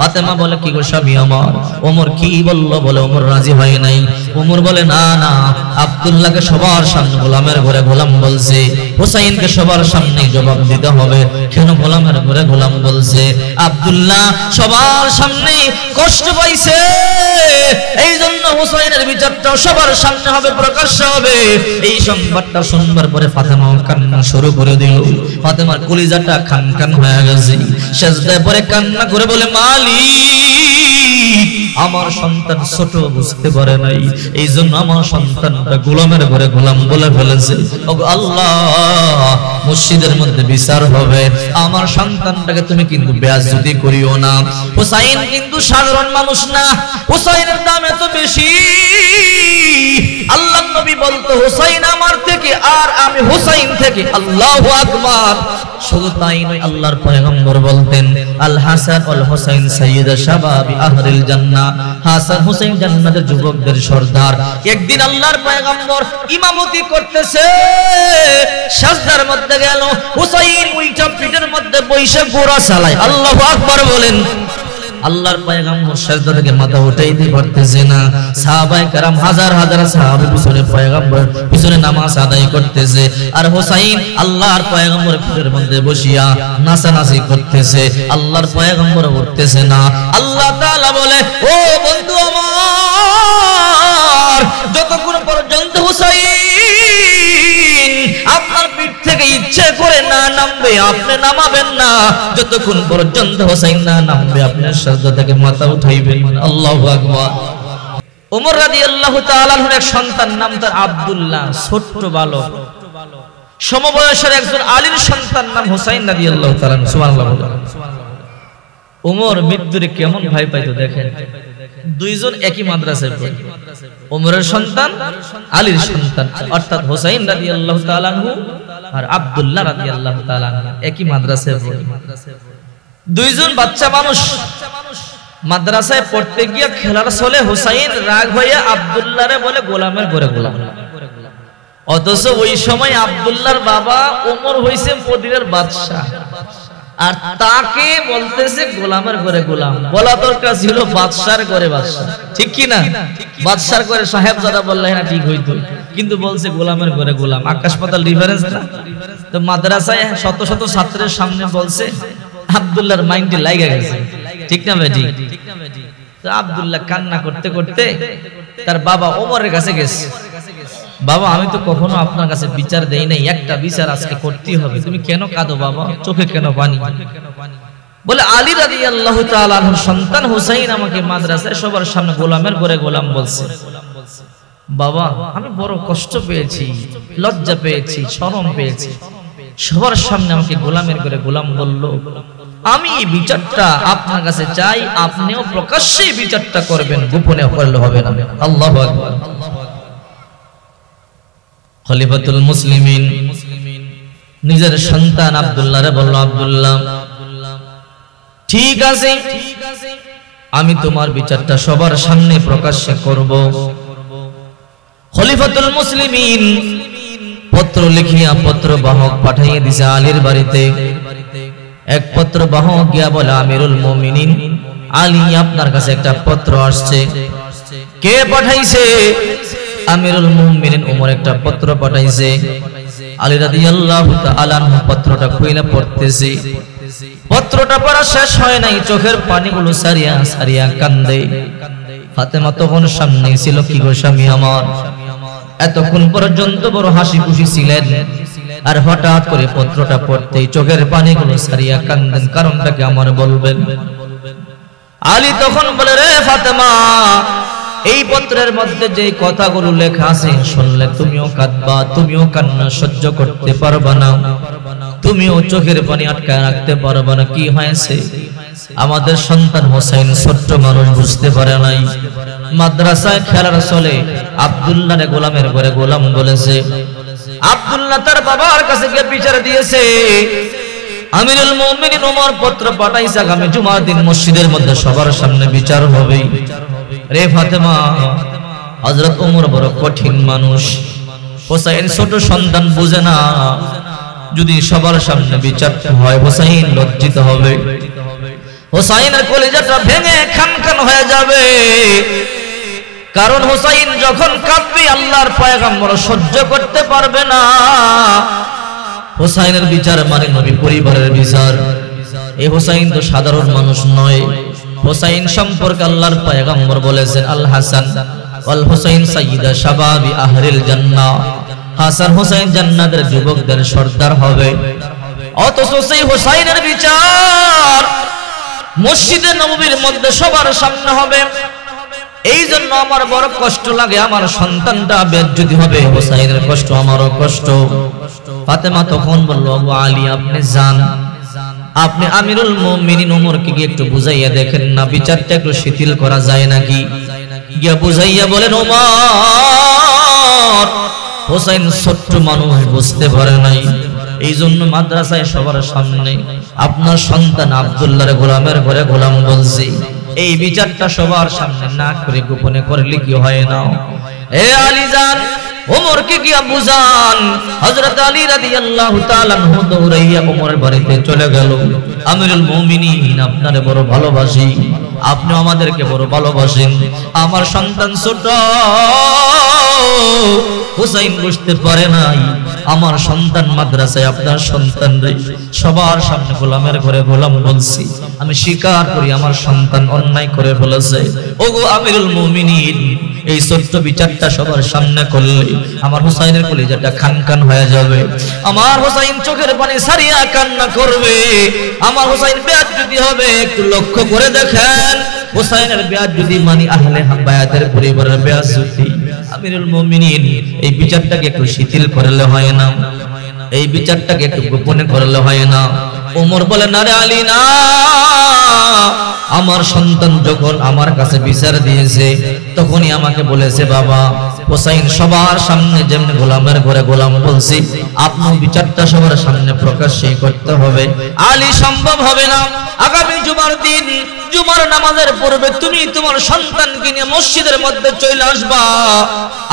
ফাতেমা বলে কি গো স্বামী আমার, ওমর কি বলল? বলে ওমর রাজি হয় নাই। ওমর বলে না না, আব্দুল্লাহকে সবার সামনে গোলামের ঘরে গোলাম বলছে, হুসাইনকে সবার সামনে জবাব দিতে হবে কেন গোলামের ঘরে গোলাম বলছে। আব্দুল্লাহ সবার সামনে কষ্ট পাইছে, এই জন্য হুসাইনের বিচারটাও সবার সামনে হবে, প্রকাশ্য হবে। এই সংবাদটা শুনবার পরে ফাতেমা কান্না শুরু করে দিল। ফাতেমার কলিজাটা খান খান হয়ে গেছে, সেজদায় পরে কান্না করে বলে মালিক, আমার সন্তান ছোট, বুঝতে পারে নাই, এই জন্য আমার সন্তানটা গোলামের ঘরে গোলাম বলে ফেলেছে। ওগো আল্লাহ, মসজিদের মধ্যে বিচার হবে, আমার সন্তানটাকে তুমি কিন্তু বেয়াজ্জতি করিও না। হুসাইন কিন্তু সাধারণ মানুষ না, হুসাইনের দাম এত বেশি। আল্লাহর নবী বলতো হুসাইন আমার থেকে আর আমি হুসাইন থেকে। আল্লাহু আকবার। শুধু তাই নয়, আল্লাহর পয়গম্বর বলতেন আল হাসান ওয়াল হুসাইন সাইয়্যিদা শাবাবি আহলিল জান্নাহ, হাসান হুসাইন জান্নাতের যুবকদের সরদার। একদিন আল্লাহর পয়গম্বর ইমামতি করতেছে, সাজদার মধ্যে গেল, হুসাইন উইটা পিঠের মধ্যে বসে গোরা চালায়। আল্লাহু আকবার বলেন। আল্লাহর পয়গম্বর সাজদা থেকে মাথা উঠাইতে পারতেছে না, সাহাবায়ে কেরাম হাজার হাজার সাহাবী পিছনে পয়গম্বর পিছনে নামাজ আদায় করতেছে, আর হুসাইন আল্লাহর পয়গম্বর পিঠের মধ্যে বসিয়া নাচানাচি করতেছে। আল্লাহর পয়গম্বর উঠতেছে না। আল্লাহ তাআলা বলে, ও বন্ধু আমার, যতক্ষণ পর্যন্ত হুসাইন আপনার পিঠ থেকে ইচ্ছে করে না নামবে, আপনি নামাবেন না। যতক্ষণ পর্যন্ত হুসাইন না নামবে, আপনি সাজদা থেকে মাথা উঠাইবেন। আল্লাহু আকবার। ওমর রাদিয়াল্লাহু তাআলা আনহুর এক সন্তান, নাম তার আব্দুল্লাহ, ছোট্ট বালক, সমবয়সের একজন আলীর সন্তান, নাম হুসাইন রাদিয়াল্লাহু তাআলা। সুবহানাল্লাহ। ওমর মৃত্যুরে কেমন ভয় পাইতো দেখেন। দুইজন একই মাদ্রাসায় পড়ে, ওমরের সন্তান, আলীর সন্তান, অর্থাৎ হুসাইন রাদিয়াল্লাহু তাআলা আনহু আর আব্দুল্লাহ রাদিয়াল্লাহু তাআলা আনহু একই মাদ্রাসায় পড়ে। দুইজন বাচ্চা মানুষ মাদ্রাসায় পড়তে গিয়ে খেলার ছলে হুসাইন রাগ হয়ে আব্দুল্লাহরে বলে গোলামের ঘরে গোলাম। অথচ ওই সময় আব্দুল্লাহর বাবা ওমর হইছে মদিনার বাদশা, আর তাকে বলতেছে গোলামের ঘরে গোলাম। বলা দরকার ছিল বাদশার ঘরে বাদশা, ঠিক কি না? বাদশার ঘরে সাহেবজাদা বললে না ঠিক হইতো, কিন্তু বলছে গোলামের ঘরে গোলাম। আকাশ পাতাল ডিফারেন্স না? তো মাদ্রাসায় শত শত ছাত্রের সামনে বলছে, আব্দুল্লাহর মাইন্ডে লাগা গেছে, ঠিক না ভাই? তো আব্দুল্লাহ কান্না করতে করতে তার বাবা ওমরের কাছে গেছে। বাবা, আমি তো কখনো আপনার কাছে বিচার দেই নাই, একটা বিচার আজকে করতেই হবে। তুমি কেন কাঁদো বাবা, চোখে কেন পানি? বলে আলী রাদিয়াল্লাহু তাআলা আনহুর সন্তান হুসাইন আমাকে মাদ্রাসায় সবার সামনে গোলামের ঘরে গোলাম বলছে। বাবা, আমি বড় কষ্ট পেয়েছি, লজ্জা পেয়েছি, শরম পেয়েছি, সবার সামনে আমাকে গোলামের ঘরে গোলাম বলল। আমি এই বিচারটা আপনার কাছে চাই, আপনিও প্রকাশ্যে বিচারটা করবেন, গোপনে করলে হবে না। আল্লাহু আকবার। খলিফাতুল মুসলিমিন নিজের সন্তান আব্দুল্লাহরে বলল, আব্দুল্লাহ ঠিক আছে, আমি তোমার বিচারটা সবার সামনে প্রকাশ্যে করব। খলিফাতুল মুসলিমিন পত্র লিখিয়া পত্র বাহক পাঠিয়ে দিছে আলীর বাড়িতে। এক পত্র বাহক গিয়া বলে, আমিরুল মুমিনিন আলী, আপনার কাছে একটা পত্র আসছে। কে পাঠাইছে? আমিরুল মুমিনিন ওমর একটা পত্র পাঠাইছে। আলী রাদিয়াল্লাহু তাআলা আনহু পত্রটা খুলে পড়তেছে। পত্রটা পড়া শেষ হয় নাই, চোখের পানিগুলো সারিয়া সারিয়া কান্দে। ফাতেমা তখন সামনে ছিল। কি গো স্বামী আমার, এতক্ষণ পর্যন্ত বড় হাসি খুশি ছিলেন, আর হঠাৎ করে পত্রটা পড়তেই চোখের পানিগুলো সারিয়া কান্দেন, কারণটা কি আমার বলবেন? আলী তখন বলে, রে ফাতেমা, এই পত্রের মধ্যে যে কথাগুলো লেখা আছে শুনলে তুমিও কাঁদবা, তুমিও কান্না সহ্য করতে পারবা না, তুমিও চোখের পানি আটকায় রাখতে পারবা না। কি হয়েছে? আমাদের সন্তান হোসেন ছোট্ট মানুষ, বুঝতে পারে নাই, মাদ্রাসায় খেলার চলে আব্দুল্লাহরে গোলামের ঘরে গোলাম বলেছে। আব্দুল্লাহ তার বাবার কাছে গিয়ে বিচার দিয়েছে। আমিরুল মুমিনিন ওমর পত্র পাঠাইছে, আগামী জুমার দিন মসজিদের মধ্যে সবার সামনে বিচার হবে। রে ফাতেমা, হযরত ওমর বড় কঠিন মানুষ, হোসেন ছোট সন্তান, বুঝে না, যদি সবার সামনে বিচার হয় হোসেন লজ্জিত হবে। হুসাইনের কলিজাটা ভেঙে খানখান হয়ে যাবে। কারণ হুসাইন যখন কাঁদবে আল্লাহর পয়গম্বর সহ্য করতে পারবে না। হুসাইনের বিচার মানে নবী পরিবারের বিচার। এই হুসাইন তো সাধারণ মানুষ নয়। হুসাইন সম্পর্কে আল্লাহর পয়গম্বর বলেছেন, আল হাসান ওয়াল হুসাইন সাইয়্যিদা শাবাবি আহলিল জান্নাহ। হাসান হুসাইন জান্নাতের যুবকদের সর্দার হবে। অথচ সেই হুসাইনের বিচার মসজিদে নববীর মধ্যে সবার সামনে হবে। এই জন্য আমার বড় কষ্ট লাগে, আমার সন্তানটা বেজ্জতি হবে। হুসাইনের কষ্ট আমারও কষ্ট। ফাতেমা তখন বলল, আবু আলী আপনি যান, আপনি আমিরুল মুমিনিন ওমরকে গিয়ে একটু বুঝাইয়া দেখেন না, বিচারটা একটু শিথিল করা যায় নাকি। গিয়া বুঝাইয়া বলেন, ওমর হুসাইন ছোট্ট মানুষ, বুঝতে পারে নাই। এই জন্য মাদ্রাসায় সবার সামনে আপনার সন্তান আব্দুল্লাহর গোলামের ঘরে গোলাম বলছি, এই বিচারটা সবার সামনে না করে গোপনে করলে কি হয় না। এ আলী যান, ওমরকে গিয়া বুঝান। হযরত আলী রাদিয়াল্লাহু তাআলা আনহু দৌড়াইয়া ওমরের বাড়িতে চলে গেল। আমিরুল মুমিনিন আপনারে বড় ভালোবাসি, আপনি আমাদেরকে বড় ভালোবাসেন। আমার সন্তান ছোট, হুসাইন বুঝতে পারে নাই। আমার সন্তান মাদ্রাসায়, আপনার সন্তান রে সবার সামনে গোলামের ঘরে গোলাম বলছি। আমি স্বীকার করি আমার সন্তান অন্যায় করে ফেলেছে। ওগো আমিরুল মুমিনিন, এই ছোট্ট বিচারটা সবার সামনে করলে আমার হুসাইনের কলিজাটা খানখান হয়ে যাবে। আমার হুসাইন চোখের পানি সারিয়া কান্না করবে। আমার হুসাইন বেয়াজ্জতি হবে। একটু লক্ষ্য করে দেখেন, হুসাইনের বেয়াজ্জতি মানে আহলে বায়াতের পরিবারের বেয়াজ্জতি। আমিরুল মুমিনিন, এই বিচারটাকে একটু শিথিল করলে হয় না, এই বিচারটাকে একটু গোপনে করলে হয় না। ওমর বলে, না রে আলী না, আমার সন্তান যখন আমার কাছে বিচার দিয়েছে তখনই আমাকে বলেছে, বাবা হুসাইন সবার সামনে যেমনি গোলামের ঘরে গোলাম বলছি, আপনি বিচারটা সবার সামনে প্রকাশ্যে করতে হবে। আলী সম্ভব হবে না। আগামী জুমার দিন, জুমার নামাজের পূর্বে তুমি তোমার সন্তানকে নিয়ে মসজিদের মধ্যে চলে আসবা।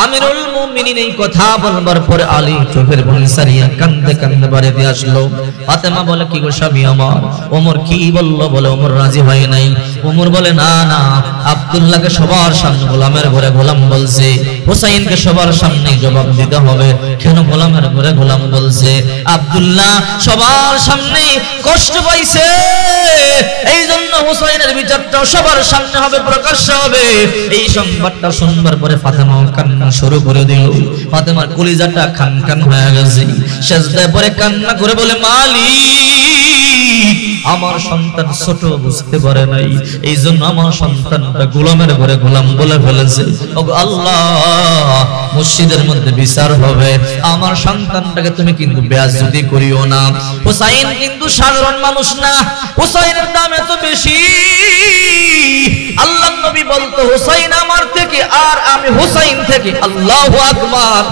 আমিরুল মুমিনিন এই কথা বলবার পরে আলী চোখের পানি সারিয়া কাঁদতে কাঁদতে বাড়িতে আসলো। ফাতেমা বলে, কি গো স্বামী আমার, ওমর কি বলল? বলে ওমর রাজি হয় নাই। ওমর বলে, না না, আব্দুল্লাহকে সবার সামনে গোলামের ঘরে গোলাম বলছে, হুসাইনকে সবার সামনে জবাব দিতে হবে। কেন গোলামের ঘরে গোলাম বলছে? আব্দুল্লাহ সবার সামনে কষ্ট পাইছে, এই জন্য হুসাইনের বিচারটা সবার সামনে হবে, প্রকাশ্য হবে। এই সংবাদটা শুনবার পরে ফাতেমা কান্না শুরু করে দিল। ফাতেমার কলিজাটা খানখান হয়ে গেছে। সেজদায় পরে কান্না করে বলে, মালিক, আমার সন্তান ছোট, বুঝতে পারে নাই, এই জন্য আমার সন্তানটা গোলামের ঘরে গোলাম বলে ফেলেছে। ওগো আল্লাহ, মসজিদের মধ্যে বিচার হবে, আমার সন্তানটাকে তুমি কিন্তু বেয়াজ্জতি করিও না। হুসাইন কিন্তু সাধারণ মানুষ না, হুসাইনের দাম এত বেশি। আল্লাহর নবী বলতো, হুসাইন আমার থেকে আর আমি হুসাইন থেকে। আল্লাহু আকবার।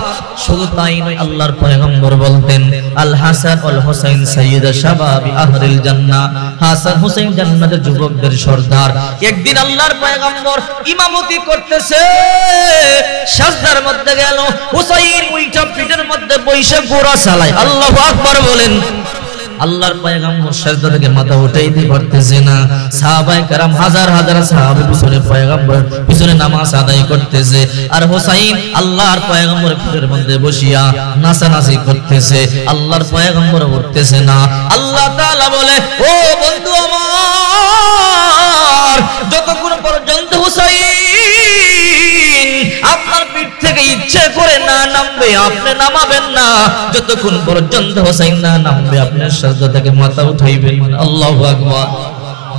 শুধু তাই নয়, আল্লাহর পয়গম্বর বলতেন, আল হাসান ওয়াল হুসাইন সাইয়্যিদা শাবাবি আহলিল জান্নাহ। হাসান হুসাইন জান্নাতের যুবকদের সর্দার। একদিন আল্লাহর পয়গম্বর ইমামতি করতেছে, সাজদার মধ্যে গেল। হুসাইন উইটা পিঠের মধ্যে বসে গোরা চালায়। আল্লাহু আকবার বলেন। আল্লাহর পয়গম্বর সাজদা থেকে মাথা উঠাইতে পারতেছে না। সাহাবায়ে কেরাম হাজার হাজার সাহাবী পিছনে পয়গম্বর পিছনে নামাজ আদায় করতেছে, আর হুসাইন আল্লাহর পয়গম্বরের পিঠের মধ্যে বসিয়া নাচানাচি করতেছে। আল্লাহর পয়গম্বর উঠতেছে না। আল্লাহ তাআলা বলে, ও বন্ধু আমার, যতক্ষণ পর্যন্ত হুসাইন আপনার পিঠ থেকে ইচ্ছে করে না নামবে, আপনি নামাবেন না। যতক্ষণ পর্যন্ত হুসাইন না নামবে, আপনার সাজদা থেকে মাথা উঠাইবেন। আল্লাহু আকবার।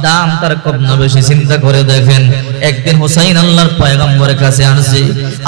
দাম তার কম না বেশি চিন্তা করে দেখেন। একদিন হুসাইন আল্লাহর পয়গম্বরের কাছে আসছে।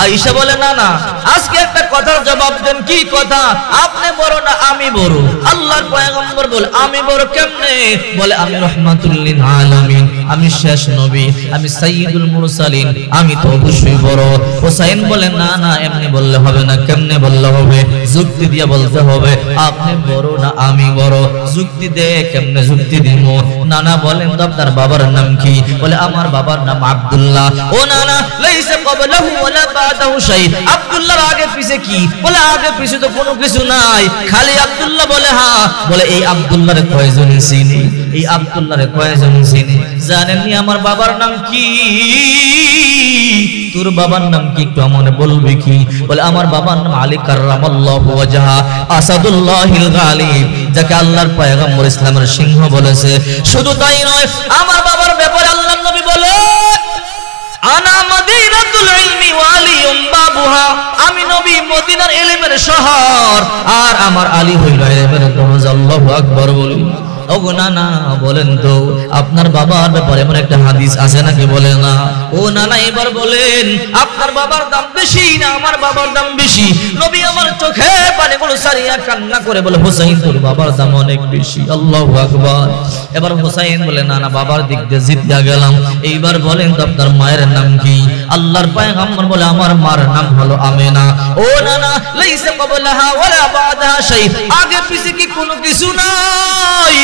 আয়েশা বলে, না না, আজকে একটা কথার জবাব দেন। কি কথা? আপনি বড় না আমি বড়? আল্লাহর পয়গম্বর বলে, আমি বড় কেমনে? বলে, আমি রাহমাতুল লিল আলামিন, আমি শেষ নবী, আমি সাইয়্যিদুল মুরসালিন, আমি তো অবশ্যই বড়। হুসাইন বলে, না না, এমনি বললে হবে না। কেমনে বললে হবে? যুক্তি দিয়ে বলতে হবে। আপনি বড় না আমি বড়? যুক্তি দে। কেমনে যুক্তি দিব? না না, বলেন তো আপনার বাবার নাম কি? বলে, আমার বাবার নাম আব্দুল্লাহ। ও না না, লাইসা ক্বাবলাহু ওয়ালা বাদাহু শাই। আব্দুল্লাহর আগে পিছে কি? বলে, আগে পিছে তো কোনো কিছু নাই, খালি আব্দুল্লাহ। বলে, হ্যাঁ। বলে, এই আব্দুল্লাহর কয়জন চিনি? এই আব্দুল্লাহরে কয়জন চিনে জানেননি? আমার বাবার নাম কি? তোর বাবার নাম কি একটু আমাকে বলবি কি? বলে আমার বাবার নাম আলী কাররামাল্লাহু ওয়াজহা আসাদুল্লাহিল গালিব, যাকে আল্লাহর পয়গম্বর ইসলামের সিংহ বলেছে। শুধু তাই নয়, আমার বাবার ব্যাপারে আল্লাহর নবী বলে আনা মদিনাতুল ইলমি ওয়া আলিয়ুম বাবুহা, আমি নবী মদিনার ইলমের শহর আর আমার আলী হইল ইলমের দরজা। আল্লাহু আকবার বলি। ওগো নানা বলেন তো আপনার বাবার ব্যাপারে এমন একটা হাদিস আছে নাকি? বলে না। ও নানা এবার বলেন আপনার বাবার দাম বেশি না আমার বাবার দাম বেশি? নবী আমার চোখে পানিগুলো সারিয়া কান্না করে বলে হোসেন তোর বাবার দাম অনেক বেশি। আল্লাহু আকবার। এবার হোসেন বলে নানা বাবার দিক দিয়ে জিতিয়া গেলাম, এইবার বলেন তো আপনার মায়ের নাম কি? আল্লাহর পয়গম্বর বলে আমার মার নাম হলো আমেনা। ও নানা লাইসা ক্বাবলাহা ওয়ালা বাদাহা শাই, আগে পিছে কি কোনো কিছু নাই?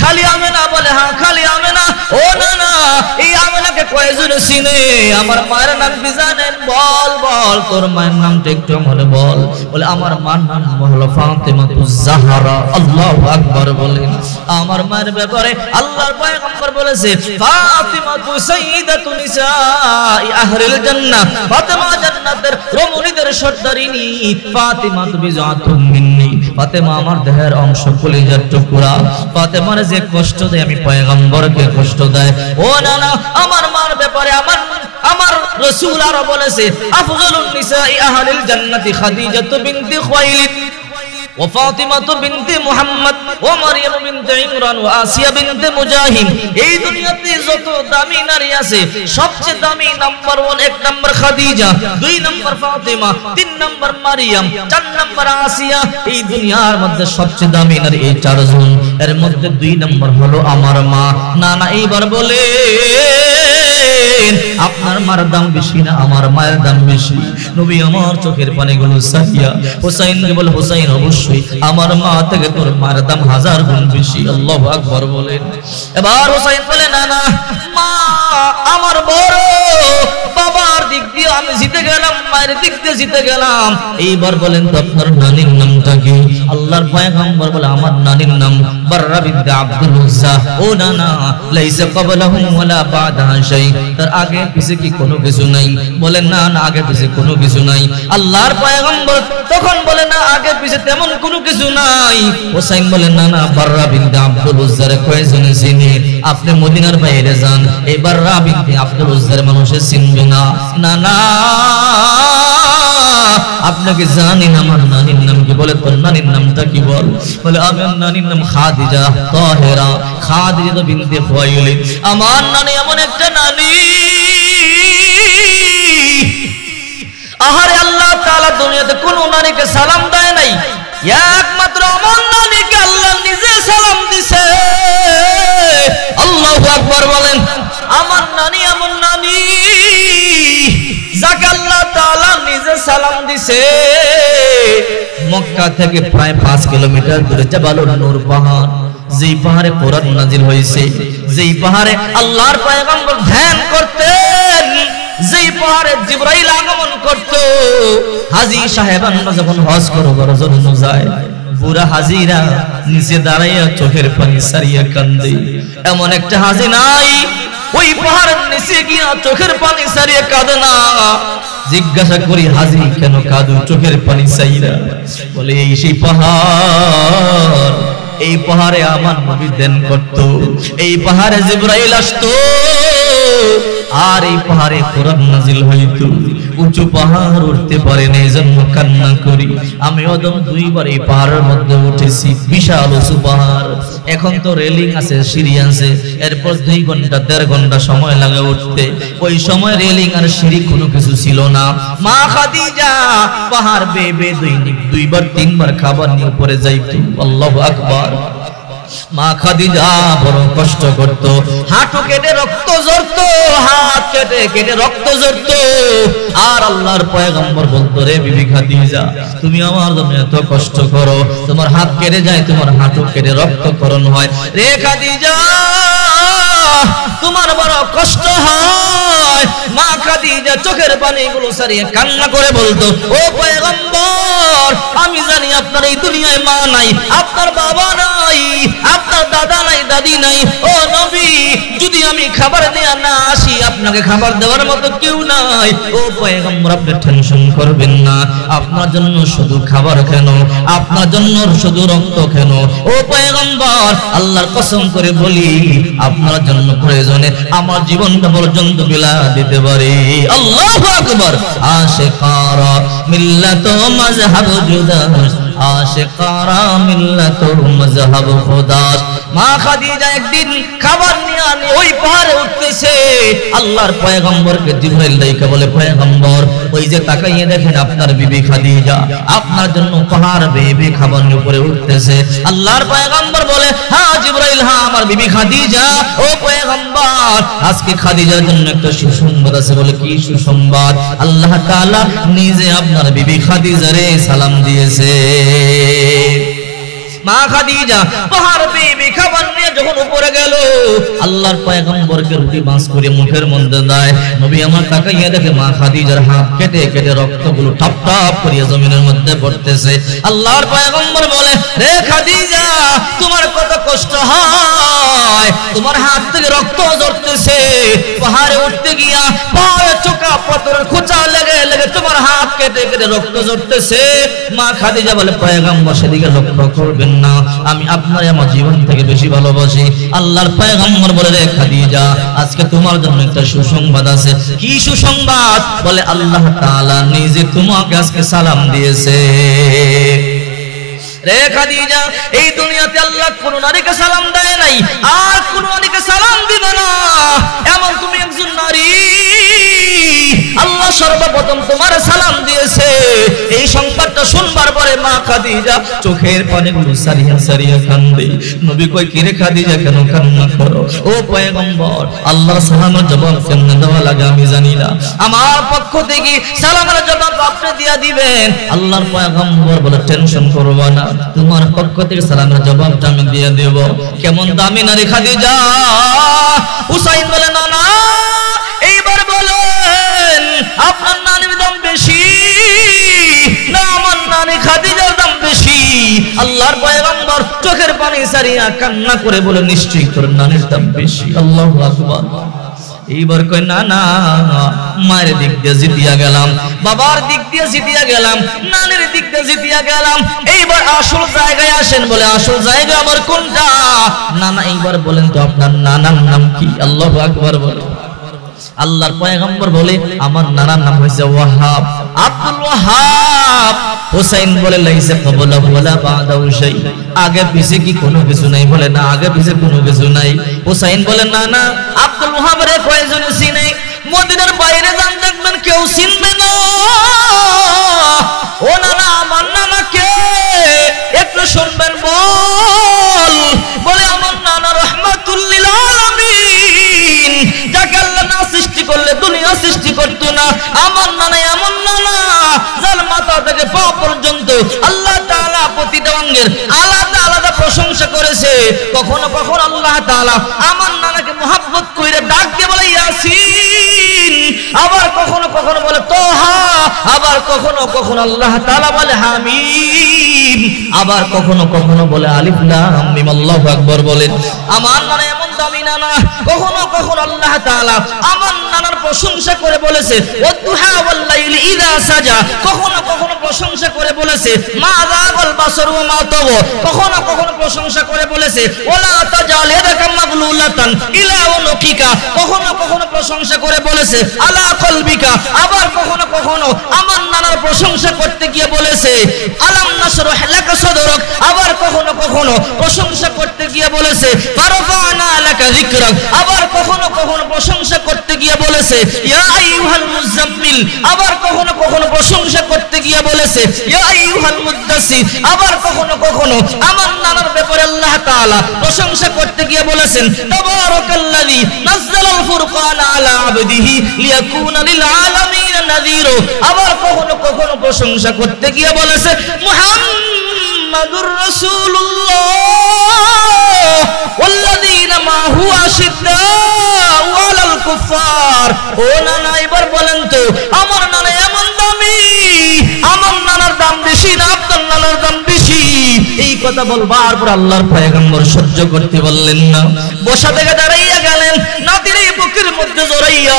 খালি আমেনা? বলে হ্যাঁ খালি আমেনা। ও নানা এই আমেনাকে কয়জন চিনে? আমার মায়ের নাম কি জানেন? বল বল তোর মায়ের নামটা একটু আমারে বল। বলে আমার মার নাম হলো ফাতেমাতুজ জাহরা। আল্লাহু আকবার বলেন। আমার মায়ের ব্যাপারে আল্লাহর পয়গম্বর বলেছে ফাতিমাতু সাইয়্যিদাতু নিসাই আহলিল জান্নাহ, ফাতেমা জান্নাতের রমণীদের সর্দারিনী। ফাতিমাতু বিজাতুম মিন্নি, ফাতেমা আমার দেহের অংশ, কলিজার টুকরা। ফাতেমার যে কষ্ট দেয় আমি পয়গম্বরকে কষ্ট দেয়। ও নানা আমার মার ব্যাপারে আমার রাসূল আরো বলেছে আফজালুন নিসাই আহলিল জান্নাতি খাদিজাতু বিনতি খুয়াইলিদ ও ফাতিমা বিনতে মুহাম্মদ ও মারিয়াম বিনতে ইমরান ও আসিয়া বিনতে মুজাহিদ। এই দুনিয়াতে যত দামি নারী আছে সবচেয়ে দামি নাম্বার 1 এক number Khadija, 2 number Fatima, 3 number Mariam, 4 number Asiya. এই দুনিয়ার মধ্যে সবচেয়ে দামি নারী এই 4 জন, এর মধ্যে 2 নাম্বার হলো আমার মা। নানা এইবার বলে আপনার মার দাম বেশি না আমার মায়ের দাম বেশি? নবী আমার চোখের পানিগুলো সারিয়া হোসেনকে বলে হোসেন অবশ্যই আমার মা থেকে তোর মায়ের দাম 1000 গুণ বেশি। আল্লাহু আকবার বলেন। এবার হোসেন বলে না না মা আমার বড়, বাবার দিক দিয়ে আমি জিতে গেলাম, মায়ের দিক দিয়ে জিতে গেলাম। এইবার বলেন তো আপনার নানির নামটা কি? আল্লাহর পয়গম্বর বলে আমার নানির নাম বাররা বিনতে আব্দুল উজ্জা। ও নানা লাইসা ক্বাবলাহু ওয়ালা বাদাহা শাই, তার আগে পিছে কি কোনো কিছু নাই? বলেন না না আগে পিছে কোনো কিছু নাই। আল্লাহর পয়গম্বর তখন বলে না আগে পিছে তেমন কোনো কিছু নাই। হোসেন বলেন না না বাররা বিনতে আব্দুল উজ্জারে কয়জন চিনে? আপনি মদিনার বাইরে যান, এই বাররা বিনতে আব্দুল উজ্জার মানুষে চিনবে না। না না আপনাকে জানেন আমার নানির নাম কি? বলে তোর নানির নামটা কি? বল। বলে আমার নানির নাম খাদিজা তাহেরা, খাদিজা বিনতে খুয়াইলিদ। আমার নানি এমন একটা নানি, আহারে আল্লাহ তাআলা দুনিয়াতে কোন নারীকে সালাম দেয় নাই, একমাত্র আমার নারীকে আল্লাহ নিজে সালাম দিছে। আল্লাহু আকবার বলেন। আমার নানি এমন নানি যাকে আল্লাহ তাআলা নিজে সালাম দিছে। মক্কা থেকে প্রায় 5 কিলোমিটার দূরে জাবালুন নূর পাহাড়, যেই পাহাড়ে কোরআন নাজিল হয়েছে, যেই পাহাড়ে আল্লাহর পয়গম্বর ধ্যান করতেন, যেই পাহাড়ে জিবরাইল আগমন করত। হাজী সাহেবানরা যখন হজ করার জন্য যায়, বুড়া হাজিরা নিচে দাঁড়াইয়া চোখের পানি সারিয়া কান্দে। এমন একটা হাজি নাই ওই পাহাড়ের নিচে গিয়া চোখের পানি সারিয়া কাঁদে না। জিজ্ঞাসা করি হাজি কেন কাঁদো চোখের পানি সাইরা? বলে এই সেই পাহাড়, এই পাহাড়ে আমার নবী ধ্যান করত, এই পাহাড়ে জিবরাইল আসতো, আর এই পাহাড়ে কোরআন নাজিল হইতো। উঁচু পাহাড় উঠতে পারে না, এজন্য কান্না করি। আমি অদম 2 বার এই পাহাড়ের মধ্যে উঠেছি, বিশাল উঁচু পাহাড়। এখন তো রেলিং আছে, সিঁড়ি আছে, এরপর 2 ঘন্টা 1.5 ঘন্টা সময় লাগে উঠতে। ওই সময় রেলিং আর সিঁড়ি কোনো কিছু ছিল না। মা খাদিজা পাহাড় বেয়ে বেয়ে দৈনিক 2 বার 3 বার খাবার নিয়ে উপরে যাইতো। আল্লাহু আকবার। মা খাদিজা বড় কষ্ট করত, হাঁটু কেটে রক্ত ঝরতো, হাত কেটে কেটে রক্ত ঝরতো। আর আল্লাহর পয়গম্বর বলতো রে বিবি খাদিজা তুমি আমার জন্য এত কষ্ট করো, তোমার হাত কেটে যায়, তোমার হাঁটু কেটে রক্তক্ষরণ হয়, রে খাদিজা তোমার বড় কষ্ট হয়। মা খাদিজা চোখের পানিগুলো সারিয়ে কান্না করে বলতো, ও পয়গম্বর, আমি জানি আপনার এই দুনিয়ায় মা নাই, আপনার বাবা নাই, আপনার দাদা নাই, দাদি নাই। ও নবী, যদি আমি খাবার দেয়া না আসি, আপনাকে খাবার দেওয়ার মতো কেউ নাই। ও পয়গম্বর, আপনি টেনশন করবেন না, আপনার জন্য শুধু খাবার কেন, আপনার জন্য শুধু রক্ত কেন। ও পয়গম্বর, আল্লাহর কসম করে বলি, আপনার জন্য প্রয়োজনে আমার জীবনটা পর্যন্ত বিলা দিতে পারি। আল্লাহু আকবার। আশিকারা মিল্লাত মাযহাব জুদাস, আশিকারা মিল্লাত মাযহাব খুদাস। মা খাদিজা একদিন খাবার নিয়ে আনে ওই পাহাড়ে উঠতেছে। আল্লাহর পয়গম্বরকে জিবরাইল ডাইকা বলে, পয়গম্বর, ওই যে তাকাইয়ে দেখেন আপনার বিবি খাদিজা আপনার জন্য পাহাড় বেয়ে খাবার নিয়ে উপরে উঠতেছে। আল্লাহর পয়গম্বর বলে, হ্যাঁ জিবরাইল, হ্যাঁ আমার বিবি খাদিজা। ও পয়গম্বর, আজকে খাদিজার জন্য একটা সুসংবাদ আছে। বলে, কি সুসংবাদ? আল্লাহ তাআলা নিজে আপনার বিবি খাদিজারে সালাম দিয়েছে। মা খাদিজা পাহাড় বেয়ে খাবার নিয়ে যখন উপরে গেল, আল্লাহর পয়গম্বরকে রুটি বাঁশ করে মুখের মধ্যে দেয়। নবী আমার তাকাইয়া দেখে মা খাদিজার হাত কেটে কেটে রক্তগুলো টপ টপ করিয়া জমিনের মধ্যে পড়তেছে। আল্লাহর পয়গম্বর বলে, রে খাদিজা, তোমার কত কষ্ট হয়, তোমার হাত থেকে রক্ত ঝরতেছে, পাহাড়ে উঠতে গিয়া পাহাড়ে চোকা পাথরের খোঁচা লেগে লেগে তোমার হাত কেটে কেটে রক্ত ঝরতেছে। মা খাদিজা বলে, পয়গম্বর সেদিকে লক্ষ্য করবেন না, আমি আপনার আমার জীবন থেকে বেশি ভালোবাসি। আল্লাহর পয়গম্বর বলে, রে খাদিজা, আজকে তোমার জন্য একটা সুসংবাদ আছে। কি সুসংবাদ? বলে, আল্লাহ তাআলা নিজে তোমাকে আজকে সালাম দিয়েছে। রে খাদিজা, এই দুনিয়াতে আল্লাহ কোন নারীকে সালাম দেয় নাই, আর কোন নারীকে সালাম দিবে না, এমন তুমি একজন নারী। আল্লাহ সর্বপ্রথম তোমার সালাম দিয়েছে। এই সংবাদটা শুনবার পরে মা খাদিজা চোখের পানিগুলো সারিয়া সারিয়া কান্দে। নবী কই, কি রে খাদিজা, কেন কান্না করো? ও পয়গম্বর, আল্লাহর সালামের জবাব কেমনে দেওয়া লাগে আমি জানি না, আমার পক্ষ থেকে সালামের জবাব আপনি দিয়া দিবেন। আল্লাহর পয়গম্বর বলে, টেনশন করবা না, তোমার পক্ষ থেকে সালামের জবাবটা আমি দিয়ে দেব। কেমন দামি নারী খাদিজা! হুসাইন বলে, না না, এইবার বলেন আপনার নানির দাম বেশি না আমার নানি খাদিজার দাম বেশি? আল্লাহর পয়গম্বর চোখের পানি সারিয়া কান্না করে বলে, নিশ্চয়ই তোর নানির দাম বেশি। আল্লাহু আকবার। এইবার কই, না না, মায়ের দিক দিয়ে জিতিয়া গেলাম, বাবার দিক দিয়ে জিতিয়া গেলাম, নানির দিক দিয়ে জিতিয়া গেলাম, এইবার আসল জায়গায় আসেন। বলে, আসল জায়গা আমার কোনটা? নানা, এইবার বলেন তো আপনার নানার নাম কি? আল্লাহু আকবার বলে। আল্লাহর পয়গম্বর বলে, আমার নানার নাম হইছে ওয়াহাব, আব্দুল ওয়াহাব। হুসাইন বলে, লাইসা ক্বাবলাহু ওয়ালা বাদাহু শাই, আগে পিছে কি কোনো কিছু নাই? বলে, না, আগে পিছে কোনো কিছু নাই। হুসাইন বলে, না না, আব্দুল ওয়াহাবের কয়জন চিনে? মদিনার বাইরে যান দেখবেন কেউ চিনবে না। ও নানা, আমার নানা কে? একটু শুনবেন, বল। বলে, আমার নানা রাহমাতুল লিল আলামিন, যাকে আল্লাহ না সৃষ্টি করলে দুনিয়া সৃষ্টি করতো না। আমার নানা এমন নানা, যার মাথা থেকে পা পর্যন্ত আল্লাহ তাআলা প্রতিটা অঙ্গের আলাদা আলাদা প্রশংসা করেছে। কখনো কখনো আল্লাহ তাআলা আমার নানাকে মুহাব্বত কইরা ডাক দিয়ে বলে ইয়াসিন, আবার কখনো কখনো বলে তোহা, আবার কখনো কখনো আল্লাহ তাআলা বলে হামিম, আবার কখনো কখনো বলে আলিফ লাম মিম। আল্লাহু আকবার বলেন। আমার নানা এমন দামি নানা। কখনো কখনো আল্লাহ তাআলা আমার নানার প্রশংসা করে বলেছে ওয়াদুহা ওয়াল লাইলি ইযা সাজা, কখনো কখনো প্রশংসা করে বলেছে মা যাগাল বাসর ওয়া মা তাওয়া, কখনো কখনো প্রশংসা করে বলেছে ওয়ালা তাজাল ইয়াদাকা মাগলুলাতান ইলা উনুকিকা, কখনো কখনো প্রশংসা করে বলেছে আলা কলবিকা, আবার কখনো কখনো আমার নানার প্রশংসা করতে গিয়ে বলেছে আলাম নাশরাহ লাকা সাদরাক, আবার কখনো কখনো প্রশংসা করতে গিয়ে বলেছে ফারফানা লাকা যিকরাক, আবার কখনো কখনো প্রশংসা করতে গিয়ে বলেছে ইয়া আইয়ুহাল মুজাম্মিল, আবার কখনো কখনো প্রশংসা করতে গিয়ে বলেছে ইয়া আইয়ুহাল মুদ্দাসসির, আবার কখনো কখনো আমার নানার ব্যাপারে আল্লাহ তাআলা প্রশংসা করতে গিয়ে বলেছেন তাবারাকাল্লাযী নাযালাল ফুরকানা আলা আবদিহি লিয়াকুনা লিল আলামিন নাযীরা, আবার কখনো কখনো প্রশংসা করতে গিয়ে বলেছে মুহাম্মাদুর রাসূলুল্লাহ ওয়াল্লাযীনা মাহু আশিদ্দাউ আলাল কুফফার বিচার। ও নানা এবার বলেন তো আমার নানা এমন দামি, আমার নানার দাম বেশি না আপনার নানার দাম বেশি? এই কথা বলবার পর আল্লাহর পয়গম্বর সহ্য করতে বললেন না, বসা থেকে দাঁড়াইয়া গেলেন, নাতির এই বুকের মধ্যে জড়াইয়া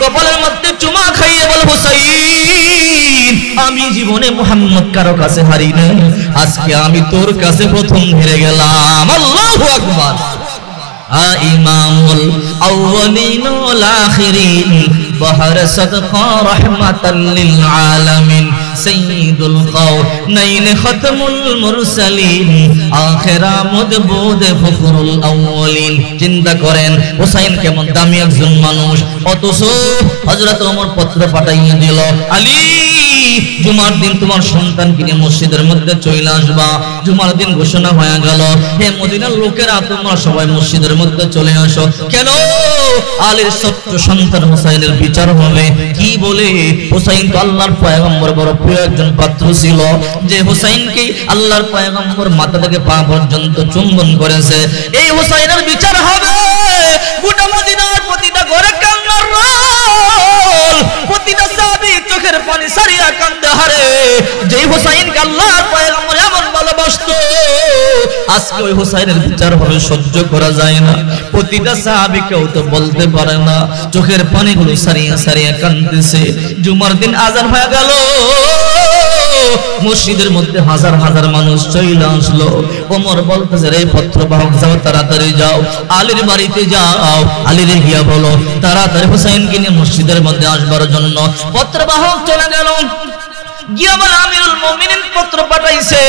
কপালের মধ্যে চুমা খাইয়ে বল হুসাইন আমি জীবনে মুহাম্মদ কারো কাছে হারি নাই, আজকে আমি তোর কাছে প্রথম হেরে গেলাম। আল্লাহু আকবার। ইমামুল আউয়ালিন ওয়াল আখিরিন বহর সাদকা রাহমাতাল লিল আলামিন সাইয়্যিদুল কাওনাইন খাতমুল মুরসালিন আখিরা মুদবুদ ফখরুল আউয়ালিন। চিন্তা করেন হুসাইন কেমন দামি একজন মানুষ, অথচ হযরত ওমর পত্র পাঠাইয়া দিল, আলী জুমার দিন তোমার সন্তানকে নিয়ে মসজিদের মধ্যে চলে আসবা। জুমার দিন ঘোষণা হয়ে গেল, হে মদিনার লোকেরা তোমরা সবাই মসজিদের মধ্যে চলে আসো। কেন? আলীর ছোট্ট সন্তান হুসাইনের বিচার হবে। কি বলে? হুসাইন তো আল্লাহর পয়গম্বর বড় প্রিয় একজন পাত্র ছিল, যে হুসাইনকে আল্লাহর পয়গম্বর মাথা থেকে পা পর্যন্ত চুম্বন করেছে। এই হুসাইনের বিচার হবে। গোটা মদিনার প্রতিটা ঘরে কান্নার রোল, প্রতিটা সাহাবী চোখের পানি সারিয়া কান্দে হারে। যেই হুসাইনকে আল্লাহর পয়গম্বর এমন ভালোবাসতো, আজকে ওই হুসাইনের বিচার হবে, সহ্য করা যায় না। প্রতিটা সাহাবী কেউ তো বলতে পারে না, চোখের পানিগুলো সারিয়া সারিয়া কাঁদতেছে। জুমার দিন আজান হয়ে গেল, মসজিদের মধ্যে হাজার হাজার মানুষ চলে আসলো। ওমর বলতেছে, রে পত্রবাহক যাও, তাড়াতাড়ি যাও, আলীর বাড়িতে যাও, আলীরে গিয়া বলো তাড়াতাড়ি হুসাইনকে নিয়ে মসজিদের মধ্যে আসবার জন্য। পত্রবাহক চলে গেল, গিয়া বলে আমিরুল মুমিনিন পত্র পাঠাইছে,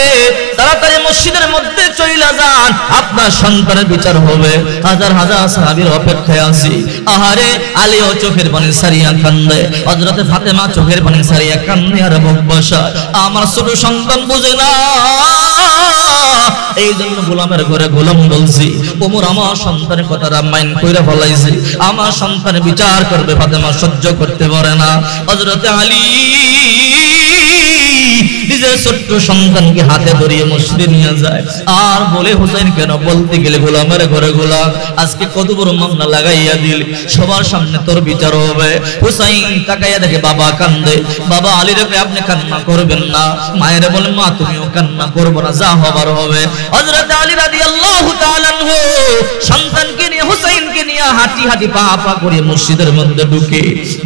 তাড়াতাড়ি মসজিদের মধ্যে চইলা যান, আপনার সন্তানের বিচার হবে। হাজার হাজার সাহাবীর অপেক্ষায় আছি। আহারে আলীও চোখের পানি সারিয়া কান্দে, হযরতে ফাতেমা চোখের পানি সারিয়া কান্দে আর বুক বসা। আমার ছোট সন্তান বুঝে না, এই জন্য গোলামের ঘরে গোলাম বলছি। ওমর আমার সন্তানের কথাটা মাইন্ড কইরা ফলাইছে, আমার সন্তানের বিচার করবে। ফাতেমা সহ্য করতে পারে না। হযরতে আলী নিজের ছোট্ট সন্তানকে হাতে ধরিয়ে মসজিদে নিয়ে যায় আর বলে, হুসাইন কেন? বলতে গেলে গোলামের ঘরে গোলাম, আজকে কত বড় মামলা লাগাইয়া দিল, সবার সামনে তোর বিচার হবে। হুসাইন তাকাইয়া দেখে বাবা কান্দে। বাবা আলী রে, আপনি কান্না করবেন না। মায়ের বলে, মা তুমিও কান্না করবো না, যা হবার হবে। হযরত আলী রাদিয়াল্লাহু তাআলা আনহু সন্তানকে নিয়ে, হুসাইনকে নিয়ে হাঁটি হাঁটি পা পা করে মসজিদের মধ্যে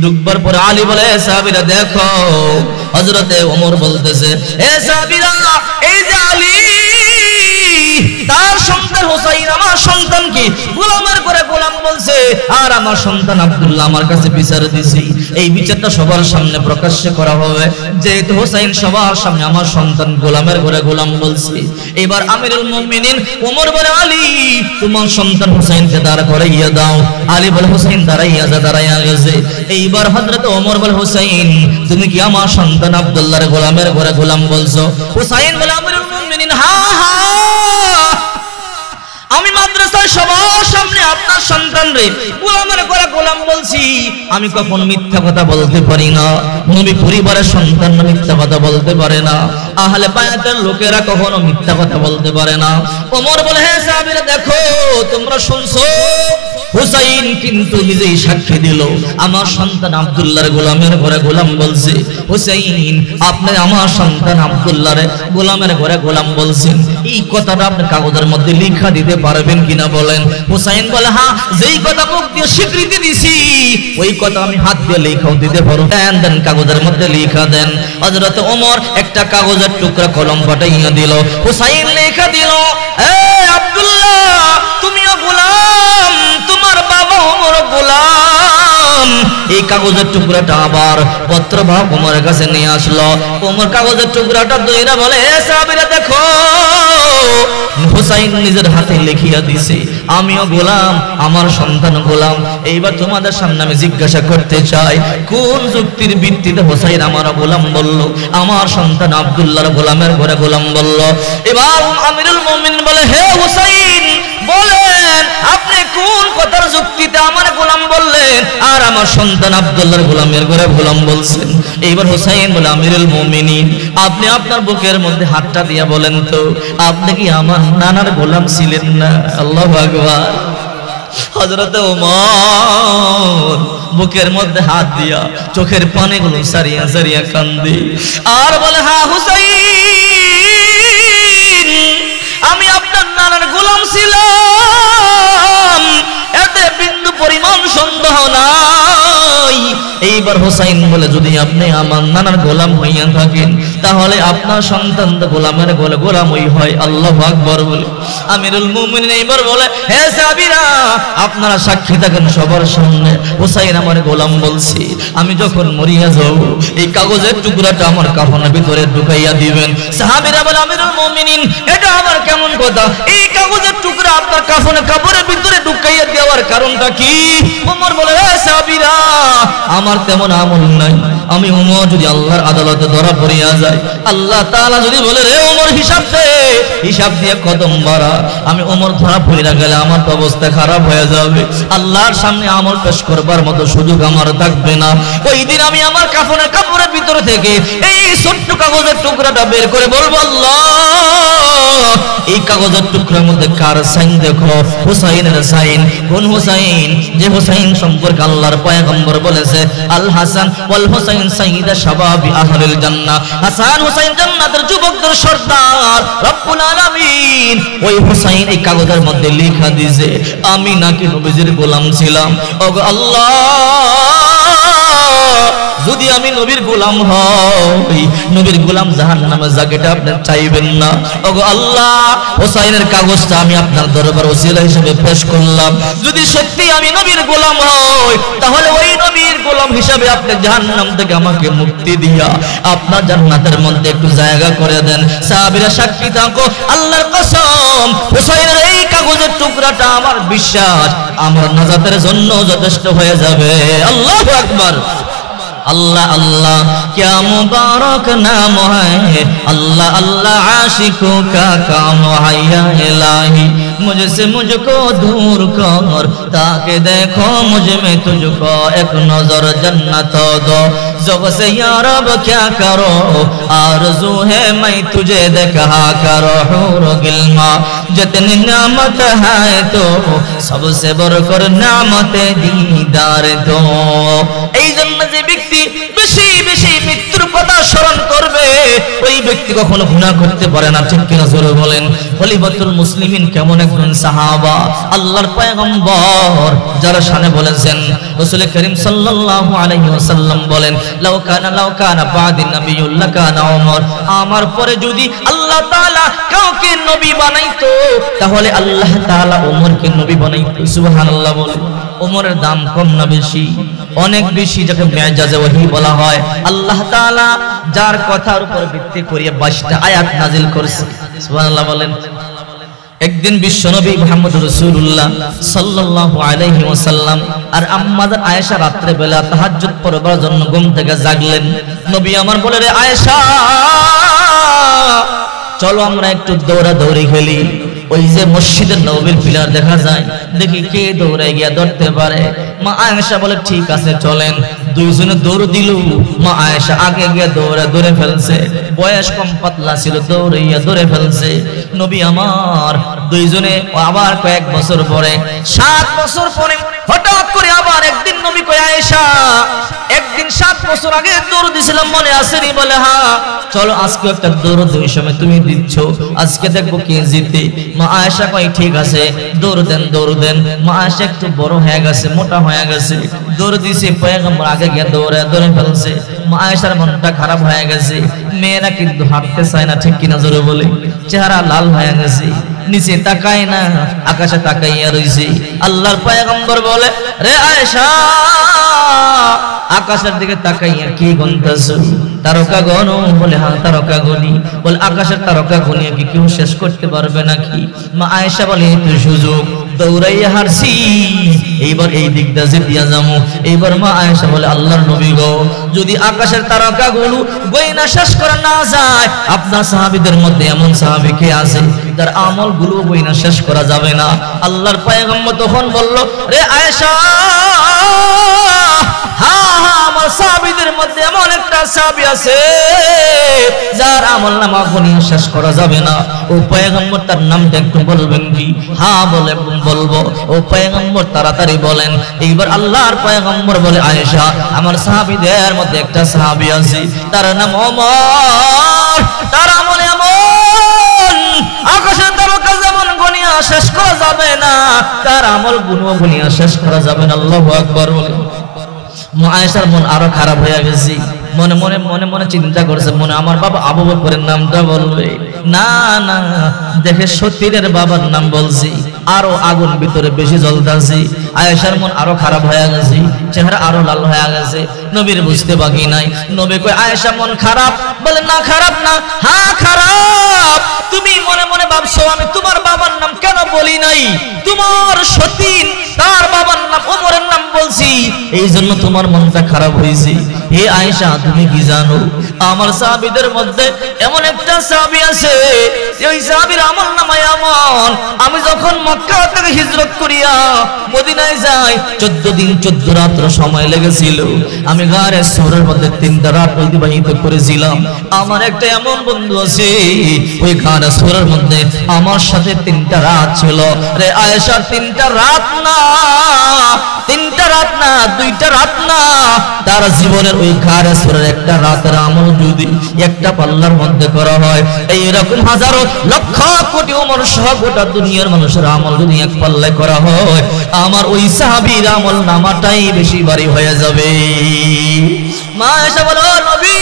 ঢুকবার পরে আলী বলে, সাহাবীরা দেখো। হযরতে ওমর বলতেছে, হে সাহাবীরা, এই যে আলী, তার সন্তান হুসাইন আমার সন্তানকে গোলামের করে গোলাম বলছে, আর আমার সন্তান আব্দুল্লাহ আমার কাছে বিচার দিছি। এই বিচারটা সবার সামনে প্রকাশ্যে করা হবে, যেহেতু হুসাইন সবার সামনে আমার সন্তান গোলামের করে গোলাম বলছে। এবার আমিরুল মুমিনিন ওমর বলে, আলী তোমার সন্তান হুসাইনকে দাঁড় করাইয়া দাও। আলী বলে, হুসাইন দাঁড়াইয়া গেছে। এইবার হযরত ওমর বলে, হুসাইন তুমি কি আমার সন্তান আব্দুল্লাহর গোলামের করে গোলাম বলছো? হুসাইন বলে, আমিরুল মুমিনিন হ্যাঁ, আমি মাদ্রাসায় সবার সামনে আপনার সন্তান রে গোলামের করে গোলাম বলছি। আমি কখন মিথ্যা কথা বলতে পারি না। নবী পরিবারের সন্তান মিথ্যা কথা বলতে পারে না। আহলে বায়াতের লোকেরা কখনো মিথ্যা কথা বলতে পারে না। ওমর বলে, হে সাহাবীরা দেখো, তোমরা শুনছো, হুসাইন কিন্তু নিজেই সাক্ষী দিল, আমার সন্তান আব্দুল্লাহর গোলামের ঘরে গোলাম বলছে। হুসাইন আপনি আমার সন্তান আব্দুল্লাহর গোলামের ঘরে গোলাম বলছেন, এই কথাটা আপনি কাগজের মধ্যে লিখা দিতে পারবেন কিনা বলেন? হুসাইন বলে, হ্যাঁ, যেই কথা মুখ দিয়ে স্বীকৃতি দিছি ওই কথা আমি হাত দিয়ে লেখাও দিতে পারবো। দেন কাগজের মধ্যে লিখা দেন। হযরত ওমর একটা কাগজের টুকরা কলম পাঠাইয়া দিল। হুসাইন লেখা দিল, এ আব্দুল্লাহ তুমিও গোলাম, তোমার বাবা ওমর গোলাম। এই কাগজের টুকরাটা আবার পত্রবাহক ওমরের কাছে নিয়ে আসলো। ওমর কাগজের টুকরাটা দইরা বলে, হে সাহাবীরা দেখো, হুসাইন নিজের হাতে লিখিয়া দিছে, আমিও গোলাম, আমার সন্তান গোলাম। এইবার তোমাদের সামনে আমি জিজ্ঞাসা করতে চাই, কোন যুক্তির ভিত্তিতে হুসাইন আমার গোলাম বলল, আমার সন্তান আব্দুল্লাহর গোলামের ঘরে গোলাম বলল? এবার আমিরুল মুমিনিন বলে, হে হুসাইন বলেন, আপনি কোন কথার যুক্তিতে আমার গোলাম বললেন আর আমার সন্তান আব্দুল্লাহর গোলামের ঘরে গোলাম বলছেন? এইবার হুসাইন বলে, আমিরুল মুমিনিন আপনি আপনার বুকের মধ্যে হাতটা দিয়া বলেন তো, আপনি কি আমার নানার গোলাম ছিলেন না? আল্লাহু আকবার। হযরত ওমর বুকের মধ্যে হাত দিয়া চোখের পানিগুলো সারিয়া সারিয়া কান্দে আর বলে, হ্যাঁ হুসাইন, আমি আপনার নানার গোলাম ছিলাম, এতে বিন্দু পরিমাণ সন্দেহ নাই। এইবার হুসাইন বলে, যদি আপনি আমার নানার গোলাম হইয়া থাকেন তাহলে আপনার সন্তান তো গোলামের গোলামই হয়। আল্লাহু আকবার বলে আমিরুল মুমিনিন এইবার বলে, হে সাহাবীরা, আপনারা সাক্ষী থাকেন সবার সামনে, হুসাইন আমার গোলাম বলছি, আমি যখন মরিয়া যাব এই কাগজের টুকরাটা আমার কাফনের ভিতরে ঢুকাইয়া দিবেন। সাহাবীরা বলে, আমিরুল মুমিনিন, এটা আবার কেমন কথা? এই কাগজের টুকরা আপনার কাপড়ের ভিতরে ঢুকাইয়া দেওয়ার কারণটা কি? ওমর বলে, হে সাহাবীরা, আমার তেমন আমল নাই, আমি ওমর যদি আল্লাহর আদালতে ধরা পড়িয়া যায়, আল্লাহ তাআলা যদি বলে, রে ওমর হিসাব দে, হিসাব দিয়ে কদম বাড়া, আমি ওমর ধরা পড়িয়া গেলে আমার তো অবস্থা খারাপ হয়ে যাবে, আল্লাহর সামনে আমল পেশ করবার মতো সুযোগ আমার থাকবে না। ওই দিন আমি আমার কাপড়ের ভিতরে থেকে এই ছোট্ট কাগজের টুকরাটা বের করে বলবো, আল্লাহ, এই কাগজের টুকরার মধ্যে কার সাইন দেখো? হুসাইনের সাইন। কোন হুসাইন? যে হুসাইন সম্পর্কে আল্লাহর পয়গম্বর বলেছে, আল হাসান ওয়াল হুসাইন সাইয়্যিদা শাবাবি আহলিল জান্নাহ, হাসান হুসাইন জান্নাতের যুবকদের সর্দার রব্বুল আলামিন। ওই হুসাইন এই কাগজের মধ্যে লেখা দিয়েছে, আমি নাকি নবীজির গোলাম ছিলাম। ওগো আল্লাহ, যদি আমি নবীর গোলাম হই, নবীর গোলাম জাহান্নামে যাকেটা আপনি চাইবেন না। ওগো আল্লাহ, হুসাইনের কাগজটা আমি আপনার দরবার ওসিলা হিসেবে পেশ করলাম। যদি সত্যি আমি নবীর গোলাম হই, তাহলে ওই নবীর গোলাম হিসেবে আপনি জাহান্নাম থেকে আমাকে মুক্তি দিয়া আপনার জান্নাতের মধ্যে একটু জায়গা করে দেন। সাহাবীরা সাক্ষী থাকো, আল্লাহর কসম, হুসাইনের এই কাগজের টুকরাটা আমার বিশ্বাস আমার নাজাতের জন্য যথেষ্ট হয়ে যাবে। আল্লাহু আকবার। अल्लाह अल्लाह क्या मुबारक नाम है, अल्लाह अल्लाह आशिकों का काम है, या इलाही मुझसे मुझको दूर कर, ताकि देखो मुझ में तुझको एक नजर जन्नत दो, जब से या रब क्या करो आरज़ू है मैं तुझे देखा करो, हूर गिल्मा जितनी नामत है तो सबसे बढ़कर नामत दीदार दो। এই জন্য যে ব্যক্তি বেশি বেশি মৃত্যুর কথা স্মরণ করবে, ওই ব্যক্তি কখনো গুনাহ করতে পারে না। ঠিক কিনা জোরে বলেন। খলিফাতুল মুসলিমিন কেমন একজন সাহাবা, আল্লাহর পয়গম্বর যারা শানে বলেছেন, রাসূল করিম সাল্লাল্লাহু আলাইহি ওয়াসাল্লাম বলেন, লাউ কানা বাদি নবিয়্যুল লাকানা ওমর, আমার পরে যদি আল্লাহ তাআলা কাউকে নবী বানাইতো তাহলে আল্লাহ তাআলা ওমরকে নবী বানাইতো। সুবহানাল্লাহ বলেন। ওমরের দাম কম না বেশি? অনেক বেশি, যাকে মেজাজে ওহী বলা হয়। আল্লাহ তাআলা যার কথার উপর ভিত্তি করে 22টা আয়াত নাজিল করেছে। সুবহানাল্লাহ বলেন। একদিন বিশ্বনবী মুহাম্মদ রাসূলুল্লাহ সাল্লাল্লাহু আলাইহি ওয়াসাল্লাম আর আম্মাজান আয়েশা রাত্রে বেলা তাহাজ্জুদ পড়বার জন্য ঘুম থেকে জাগলেন। নবী আমার বলে, রে আয়েশা, চলো আমরা একটু দৌড়াদৌড়ি খেলি। ওই যে মসজিদের নববীর পিলার দেখা যায়, দেখি কে দৌড়ে গিয়া ধরতে পারে। মা আয়েশা বলে, ঠিক আছে চলেন। দুইজনে দৌড় দিল। মা আয়েশা আগে গিয়ে ধরে ফেলছে। বয়স কম, পাতলা ছিল, দৌড়াইয়া ধরে ফেলছে। নবী আমার দুইজনে আবার কয়েক বছর পরে, 7 বছর পরে হঠাৎ করে আবার একদিন নবী কয়, আয়েশা, একদিন 7 বছর আগে দৌড় দিছিলাম মনে আছে নি? বলে, হ্যাঁ। চলো আজকে একটা দৌড় দুই সময় তুমি দিচ্ছ, আজকে দেখবো কে জিতে। মা আয়েশা কয়, ঠিক আছে দৌড় দেন। মা আয়েশা একটু বড় হয়ে গেছে, মোটা হয়ে গেছে, দৌড় দিছে। পয়গম্বর আগে গিয়ে ধরে ফেলছে। মা আয়েশার মনটা খারাপ হয়ে গেছে। মেয়েরা কিন্তু হাঁটতে চায় না, ঠিক কিনা জোরে বলে। চেহারা লাল হয়ে গেছে, নিচে তাকায় না, আকাশে তাকাইয়া রইছে। আল্লাহর পয়গম্বর বলে, রে আয়েশা, আকাশের দিকে তাকাইয়া কি গন্তাছো? তারকা গণো? বলে, হ্যাঁ তারকা গনি। বলে, আকাশের তারকা গনিয়া কি কেউ শেষ করতে পারবে নাকি? মা আয়েশা বলে, এই তো সুযোগ, দৌড়াইয়া হারছি, এইবার এই দিকটা জিতিয়া যাবো। এইবার মা আয়েশা বলে, আল্লাহর নবী গো, যদি আকাশের তারকাগুলো গয়না শেষ করা না যায়, আপনার সাহাবীদের মধ্যে এমন সাহাবী কে আছে যার আমলগুলো গয়না শেষ করা যাবে না? আল্লাহর পয়গম্বর তখন বলল, রে আয়েশা, হ্যাঁ আমার সাহাবীদের মধ্যে এমন একটা সাহাবী আছে যার আমলনামা গুনিয়ে শেষ করা যাবে না। ও পয়গম্বর তার নামটা একটু বলবেন কি? হ্যাঁ বলে বলবো। ও পয়গম্বর তাড়াতাড়ি বলেন। এইবার আল্লাহর পয়গম্বর বলে, আয়েশা আমার সাহাবীদের মধ্যে একটা সাহাবী আছে তার নাম ওমর, তার আমল এমন আকাশের তারকা যেমন গুনিয়া শেষ করা যাবে না, তার আমল গুনিয়া শেষ করা যাবে না। আল্লাহু আকবার বলে। আয়েশার মন আরো খারাপ হয়ে গেছে। মনে মনে মনে মনে চিন্তা করছে, মনে আমার বাবা আবু বকরের নামটা বলবে না, না দেখে সতীরের বাবার নাম বলছি, আরো আগুন ভিতরে বেশি জ্বলতাছে। আয়েশার মন আরো খারাপ হয়ে গেছে, চেহারা আরো লাল হয়ে গেছে। নবীর বুঝতে বাকি নাই। নবী কয়, আয়েশা মন খারাপ? বলে না খারাপ না। হ্যাঁ খারাপ। তুমি মনে মনে ভাবছো আমি তোমার বাবার নাম কেন বলি নাই, তোমার সতীন তার বাবার নাম ওমরের নাম বলছি, এই জন্য তোমার মনটা খারাপ হয়েছে। হে আয়েশা তুমি কি জানো, আমার সাহাবীদের মধ্যে এমন একটা সাহাবী আছে, ওই সাহাবীর আমল নামায় এমন, আমি যখন মক্কা থেকে হিজরত করিয়া মদিনায় যাই 14 দিন 14 রাত সময় লেগেছিল। আমি গারে শহরের মধ্যে 3টা রাত অতিবাহিত করেছিলাম। আমার একটা এমন বন্ধু আছে ওই গারে শহরের মধ্যে আমার সাথে 3টা রাত ছিল। রে আয়েশা 3টা রাত না, 3টা রাত না, 2টা রাত না, তার জীবনের ওই গারে শহরের একটা রাতের আমল যদি একটা পাল্লার মধ্যে করা হয়, এইরকম হাজারো লক্ষ কোটি ওমর সহ গোটা দুনিয়ার মানুষের আমল যদি এক পাল্লায় করা হয়, আমার ওই সাহাবীর আমল নামাটাই বেশি ভারী হয়ে যাবে। মা আয়েশা বলে, নবী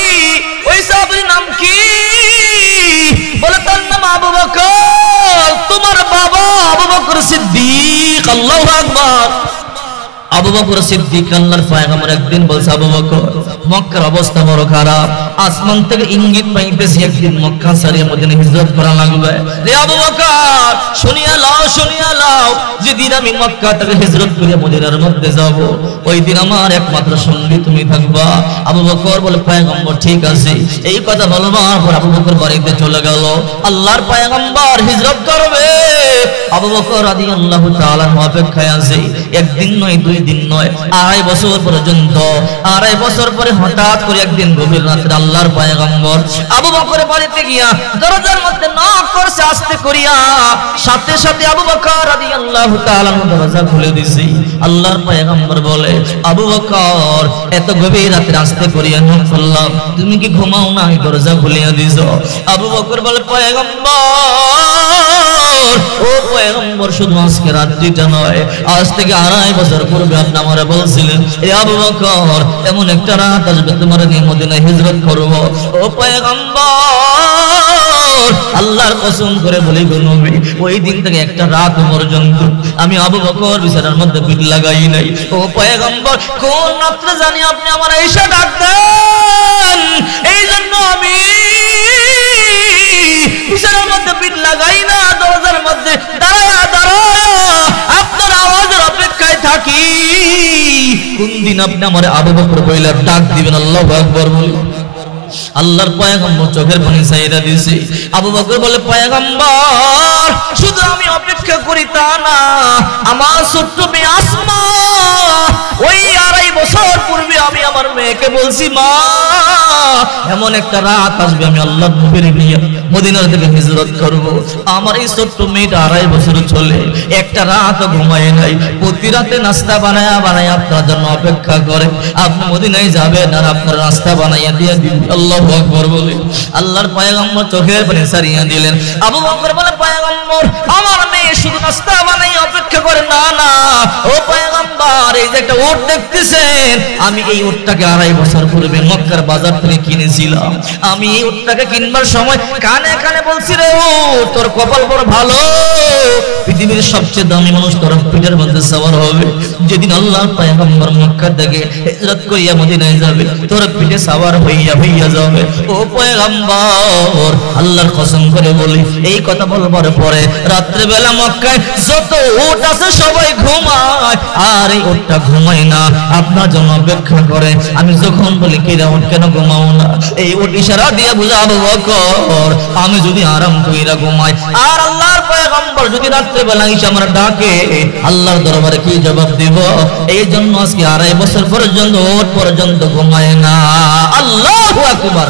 ওই সাহাবীর নাম কি? বলে তার নাম আবু বকর। তোমার বাবা আবু বকর সিদ্দিক। আল্লাহু আকবার। আবু বকর সিদ্দিক আল্লাহর পয়গম্বর একদিন বলছে, আবু বকর মক্কার অবস্থা বড় খারাপ, আসমান থেকে ইঙ্গিত পাইতেছি একদিন মক্কা ছাড়িয়ে মদিনা হিজরত করা লাগবে। রে আবু বকর শুনিয়া লাও, শুনিয়া লাও, যেদিন আমি মক্কা থেকে হিজরত করে মদিনার মধ্যে যাব, ওই দিন আমার একমাত্র সঙ্গী তুমি থাকবা। আবু বকর বলে, পয়গম্বর ঠিক আছে। এই কথা বলবার পর আবু বকর বাড়িতে চলে গেল। আল্লাহর পয়গম্বর হিজরত করবে, আবু বকর রাদিয়াল্লাহু তাআলা অপেক্ষায় আছে। একদিন নয়, 2 দিন নয়, 2.5 বছর পর্যন্ত। 2.5 বছর পরে হঠাৎ করে একদিন গভীর রাতে আল্লাহর পয়গম্বর আবু বকরের বাড়িতে গিয়া দরজার মধ্যে নক করছে আস্তে করিয়া। সাথে সাথে আবু বকর রাদিয়াল্লাহু তাআলা দরজা খুলে দিয়েছে। আল্লাহর পয়গম্বর বলে, আবু বকর এত গভীর রাতে আস্তে করিয়া নক করলাম, তুমি কি ঘুমাও না? দরজা খুলিয়া দিছো। আবু বকর বলে, পয়গম্বর ও পয়গম্বর, শুধু আজকে রাত্রিটা নয়, আজ থেকে 2.5 বছর পূর্বে আপনি আমারে বলছিলেন, এ আবু বকর এমন একটা রাত আসবে তোমার নিয়ে মদিনায় হিজরত করব। ও পয়গম্বর আল্লাহর কসম করে বলি গো নবী, ওই দিন থেকে একটা রাত পর্যন্ত আমি আবু বকর বিছানার মধ্যে পিঠ লাগাই নাই। ও পয়গম্বর কোন রাত্রে জানি আপনি আমার এসে ডাক দেন, এই জন্য আমি বিছানার মধ্যে পিঠ লাগাই না, দরজার মধ্যে দাঁড়ায়া দাঁড়ায়া আপনার আওয়াজের অপেক্ষায় থাকি, কোন দিন আপনি আমার আবু বকর বইলা ডাক দিবেন। আল্লাহু আকবার বলি। আল্লাহর পয়গম্বর চোখের পানি ছাইরা দিয়েছে। আবু বকর বলে, পয়গম্বর শুধু আমি অপেক্ষা করি তা না, আমার ছোট্ট মেয়ে আসমা ওই 2.5 বছর পূর্বে আমি আমার মেয়েকে বলছি, মা এমন একটা রাত আসবে আমি আল্লাহর নবীর নিয়ে মদিনার থেকে হিজরত করব। আমার এই ছোট্ট মেয়েটা 2.5 বছর চলে একটা রাত ঘুমায় নাই, প্রতি রাতে নাস্তা বানায়া বানায়া আপনার জন্য অপেক্ষা করে। আপনি মদিনায় যাবেন আর আপনার নাস্তা বানাইয়া দিয়ে দিন। আল্লাহু আকবার বলে। আল্লাহর পয়গম্বর চোখের পানি ছাড়িয়ে দিলেন। আবু বকর বলে, পয়গম্বর আমার মেয়ে শুধু নাস্তা বানাই অপেক্ষা করে না, না ও পয়গম্বর এই যে একটা উট দেখতেছেন, আমি এই উটটাকে 2.5 বছর পূর্বে মক্কার বাজার থেকে কিনেছিলাম। আমি এই উটটাকে কিনবার সময় কানে কানে বলছি, রে উট তোর কপাল বড় ভালো, পৃথিবীর সবচেয়ে দামি মানুষ তোর পিঠের মধ্যে সওয়ার হবে। যেদিন আল্লাহর পয়গম্বর মক্কা থেকে হিজরত করিয়া মদিনায় যাবে, তোর পিঠে সওয়ার হইয়া হইয়া যাবে। ও পয়গম্বর আল্লাহর কসম করে বলি, এই কথা বলবার পরে রাত্রে বেলা মক্কায় যত উট আছে সবাই ঘুমায়, আর এই উটটা ঘুমায় না, আপনার জন্য অপেক্ষা করে। আমি যখন বলি, কি রে উট কেন ঘুমাও ঘুমাও না। এই ওট ইশারা দিয়ে বুঝাবো বকর আমি যদি আরাম কইরা ঘুমাই আর আল্লাহর পয়গম্বর যদি রাত্রে বেলা এসে আমার ডাকে আল্লাহর দরবারে কি জবাব দেব? এই জন্য আজকে 2.5 বছর পর্যন্ত ওট পর্যন্ত ঘুমায় না। আল্লাহু আকবার।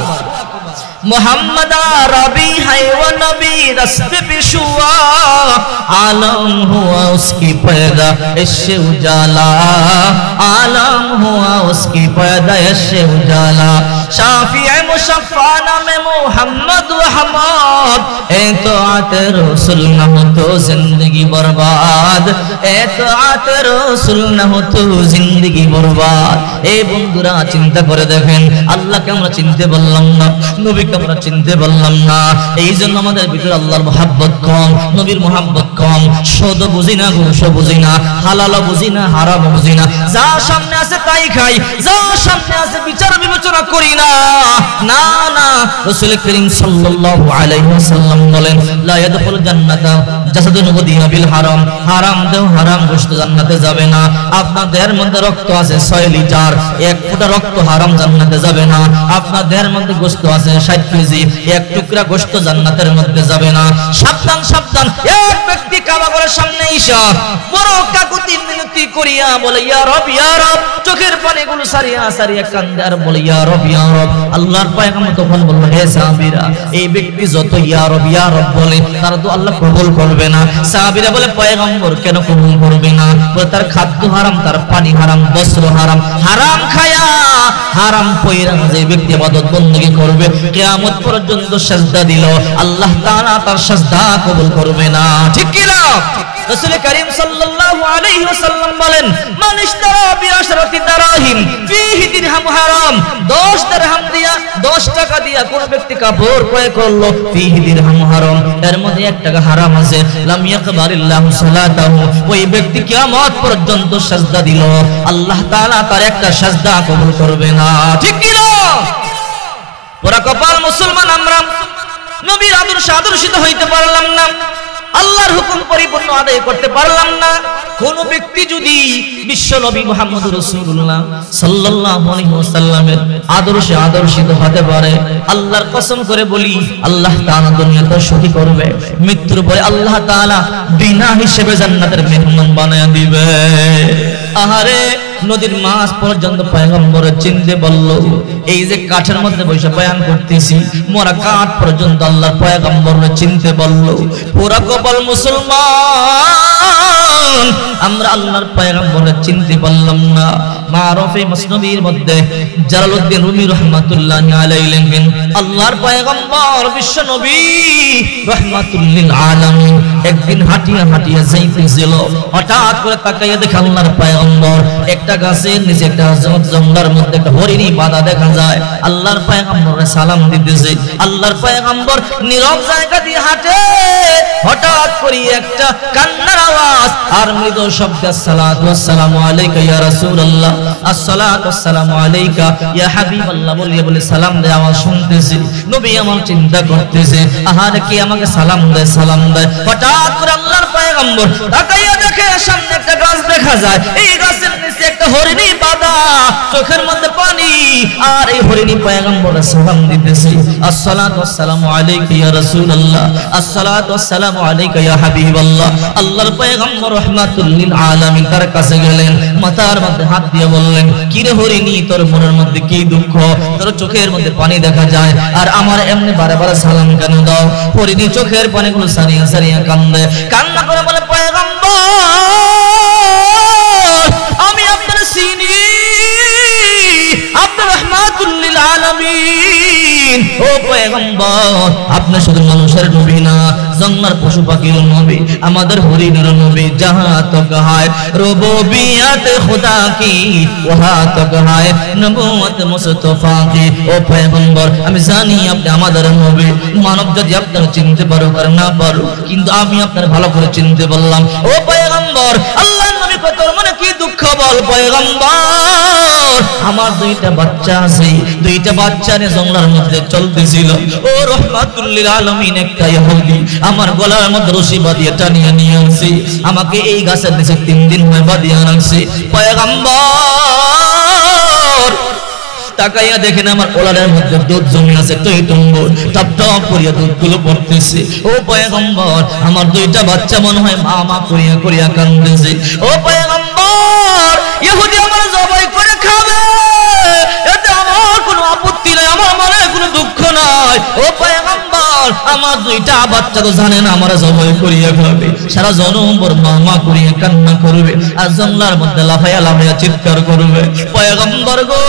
मोहम्मद रबी है वो नबी रस्ते पे शुआ आलम हुआ उसकी पैदा ऐसे उजाला आलम हुआ उसकी पैदा ऐसे उजाला शाफी मुशफ़्फ़ा में मोहम्मद अहमद ए तो आते रसूल न हो तो जिंदगी बर्बाद ए तो आते रसूल न हो तो जिंदगी बर्बाद। ए बंधुरा चिंता करे देखें আল্লাহ কে আমরা চিনতে পারলাম না, নবীকে আমরা চিনতে পারলাম না। এই জন্য আমাদের ভিতরে আল্লাহর মহব্বত কম, নবীর মহব্বত কম। শোধ বুঝি না, ঘুষ বুঝি না, হালাল বুঝি না, হারাম বুঝি না। যা সামনে আছে তাই খাই, যা সামনে আছে বিচার বিবেচনা করি না। না না, রাসূল করিম সাল্লাল্লাহু আলাইহি ওয়াসাল্লাম বলেন লা ইয়াদখুল জান্নাতা জাসাদুন উদিয়া বিল হারাম। হারাম দেহ হারাম গোশত জান্নাতে যাবে না। আপনার দেহের মধ্যে রক্ত আছে 6 লিটার, 1 ফোঁটা রক্ত হারাম জান্নাতে যাবে না। আপনার দেহের মধ্যে গোশত আছে 60 কেজি, 1 টুকরা গোশত জান্নাতের মধ্যে যাবে না। সাবধান সাবধান। এক ব্যক্তি কাবা ঘরের সামনে এসে বড় কাকুতি মিনতি করিয়া বলে ইয়া রব ইয়া রব, চোখের পানিগুলো সারিয়া সারিয়া কান্দে আর বলে ইয়া রব ইয়া রব। আল্লাহর পয়গম্বর তখন বলল হে সাহাবীরা, এই ব্যক্তি যত ইয়া রব বলে তার তো আল্লাহ কবুল করবে না। সাহাবীরা বলে পয়গম্বর কেন কবুল করবে না? বলে তার খাদ্য হারাম, তার পানি হারাম, বস্ত্র হারাম। হারাম খায়া হারাম পয়রা যে ব্যক্তি ইবাদত বندگی করবে কিয়ামত পর্যন্ত সিজদা দিল আল্লাহ তাআলা তার সিজদা কবুল করবে না। ঠিক কি না? রাসূল করিম সাল্লাল্লাহু আলাইহি ওয়াসাল্লাম বলেন মান ইশতারা বিআশরাতি দারাহিম ফীহি দিরহাম হারাম। 10 দিরহাম দিয়া 10 টাকা দিয়া কোন ব্যক্তি কাপড় ক্রয় করলো ফীহি দিরহাম হারাম, এর মধ্যে 1 টাকা হারাম আছে, লাম ইয়াকবালিল্লাহু সালাতাহু, ওই ব্যক্তি কিয়ামত পর্যন্ত সিজদা দিল আল্লাহ তাআলা তার একটা সিজদা কবুল করবে না। ঠিক কি না? পুরা কপাল মুসলমান আমরা নবীর আদর্শিত হইতে পারলাম না, আল্লাহর হুকুম পরিপূর্ণ আদায় করতে পারলাম না। কোন ব্যক্তি যদি বিশ্ব নবী মুহাম্মদুর রাসূলুল্লাহ সাল্লাল্লাহু আলাইহি ওয়াসাল্লামের আদর্শে আদর্শিত হতে পারে, আল্লাহর কসম করে বলি আল্লাহ তাআলা দুনিয়াতে সুখী করবে, মৃত্যুর পরে আল্লাহ তাআলা বিনা হিসেবে জান্নাতের মেহমান বানায়া দিবে। আহারে নদীর মাছ পর্যন্ত পয়গম্বর চিনতে বলল। এই যে কাঠের মধ্যে বসে বয়ান করতেছি, মোরা কাঠ পর্যন্ত আল্লাহর পয়গম্বর চিনতে বলল। পুরা কপাল মুসলমান আমরা আল্লাহর পয়গম্বর চিনতে পারলাম না। মারুফে মুসনবীর মধ্যে জালালউদ্দিন রুমি রাহমাতুল্লাহি আলাইহি লেখেন আল্লাহর পয়গম্বর বিশ্ব নবী রাহমাতুল লিল আলামিন একদিন হাঁটিয়া হাঁটিয়া যাইতেছিল, হঠাৎ করে তাকাইয়া দেখে আল্লাহর পয়গম্বর একটা গাছের নিচে একটা জঙ্গলের মধ্যে একটা হরিণী বাঁধা দেখা যায়। আল্লাহর পয়গম্বরে সালাম দিতেছে, আল্লাহর পয়গম্বর নীরব জায়গা দিয়ে হাঁটে, হঠাৎ করে একটা কান্নার আওয়াজ আর মৃদু শব্দ আসসালাতু ওয়াসসালামু আলাইকা ইয়া রাসূলুল্লাহ, আসসালাতু ওয়াসসালামু আলাইকা ইয়া হাবিবাল্লাহ বলে সালাম দেয় আওয়াজ শুনতেছি। নবী আমার চিন্তা করতেছে আহারে কি আমাকে সালাম দেয় সালাম দেয়। হঠাৎ করে আল্লাহর পয়গম্বর তাকাইয়া দেখে সামনে একটা গাছ দেখা যায়, এই গাছের নিচে একটা হরিণী বাঁধা, চোখের মধ্যে পানি, আর এই হরিণী পয়গম্বরের সালাম দিতেছে আসসালাতু ওয়াসসালামু আলাইকা ইয়া রাসূলুল্লাহ, আসসালাতু ওয়াসসালামু আলাইকা ইয়া হাবিবাল্লাহ। আল্লাহর পয়গম্বর রাহমাতুল লিল আলামিন তার কাছে গেলেন, মাথার মধ্যে হাত দিয়ে বললেন কি রে হরিণী, তোর মনের মধ্যে কি দুঃখ, তোর চোখের মধ্যে পানি দেখা যায় আর আমার এমনি বারে বারে সালাম কেন দাও? হরিণী চোখের পানিগুলো সারিয়া সারিয়া কান্দে, কান্না করে বলে পয়গম্বর আমি আপনার চিনি, আপনি রাহমাতুল লিল আলামিন। ও পয়গম্বর আপনি শুধু মানুষের নবী না, জঙ্গলের পশু পাখির নবী, আমাদের হরিণের নবী। जहां तक है रुबूबियत खुदा की वहां तक है नबुवत मुस्तफा की। ও পয়গম্বর আমি জানি আপনি আমাদের নবী, মানব যদি আপনার চিনতে পারো আর না পারো, কিন্তু আমি আপনার ভালো করে চিনতে পারলাম। ও পয়গম্বর আল্লাহর নবী কত মনে কি দুঃখ বল পয়গম্বর, আমার 2টা বাচ্চা আছে, 2টা বাচ্চা নিয়ে জঙ্গলের মধ্যে চলতেছিল। ও রাহমাতুল লিল আলামিন একটা ইহুদি আমার গলার মধ্যে রশি বাঁধিয়ে টানিয়ে নিয়ে আসছে, আমাকে এই গাছের নিচে 3 দিন হয়ে বাঁধিয়ে রাখছে। পয়গম্বর তাকাইয়া দেখেন আমার ওলানের মধ্যে দুধ জমে আছে, টইটুম্বর টপ টপ করিয়া দুধগুলো পড়তেছে। ও পয়গম্বর, আমার দুইটা বাচ্চা মনে হয় মা মা করিয়া করিয়া কাঁদতেছে। ও পয়গম্বর, ইহুদি আমার জবাই করে খাবে, এতে আমার কোনো আপত্তি নাই, আমার মনে কোনো দুঃখ নাই। ও পয়গম্বর, আমার দুইটা বাচ্চা তো জানে না আমার জবাই করিয়া খাবে, সারা জনমভর মা মা করিয়া কান্না করবে আর জঙ্গলার মধ্যে লাফাইয়া লাফাইয়া চিৎকার করবে। পয়গম্বর গো,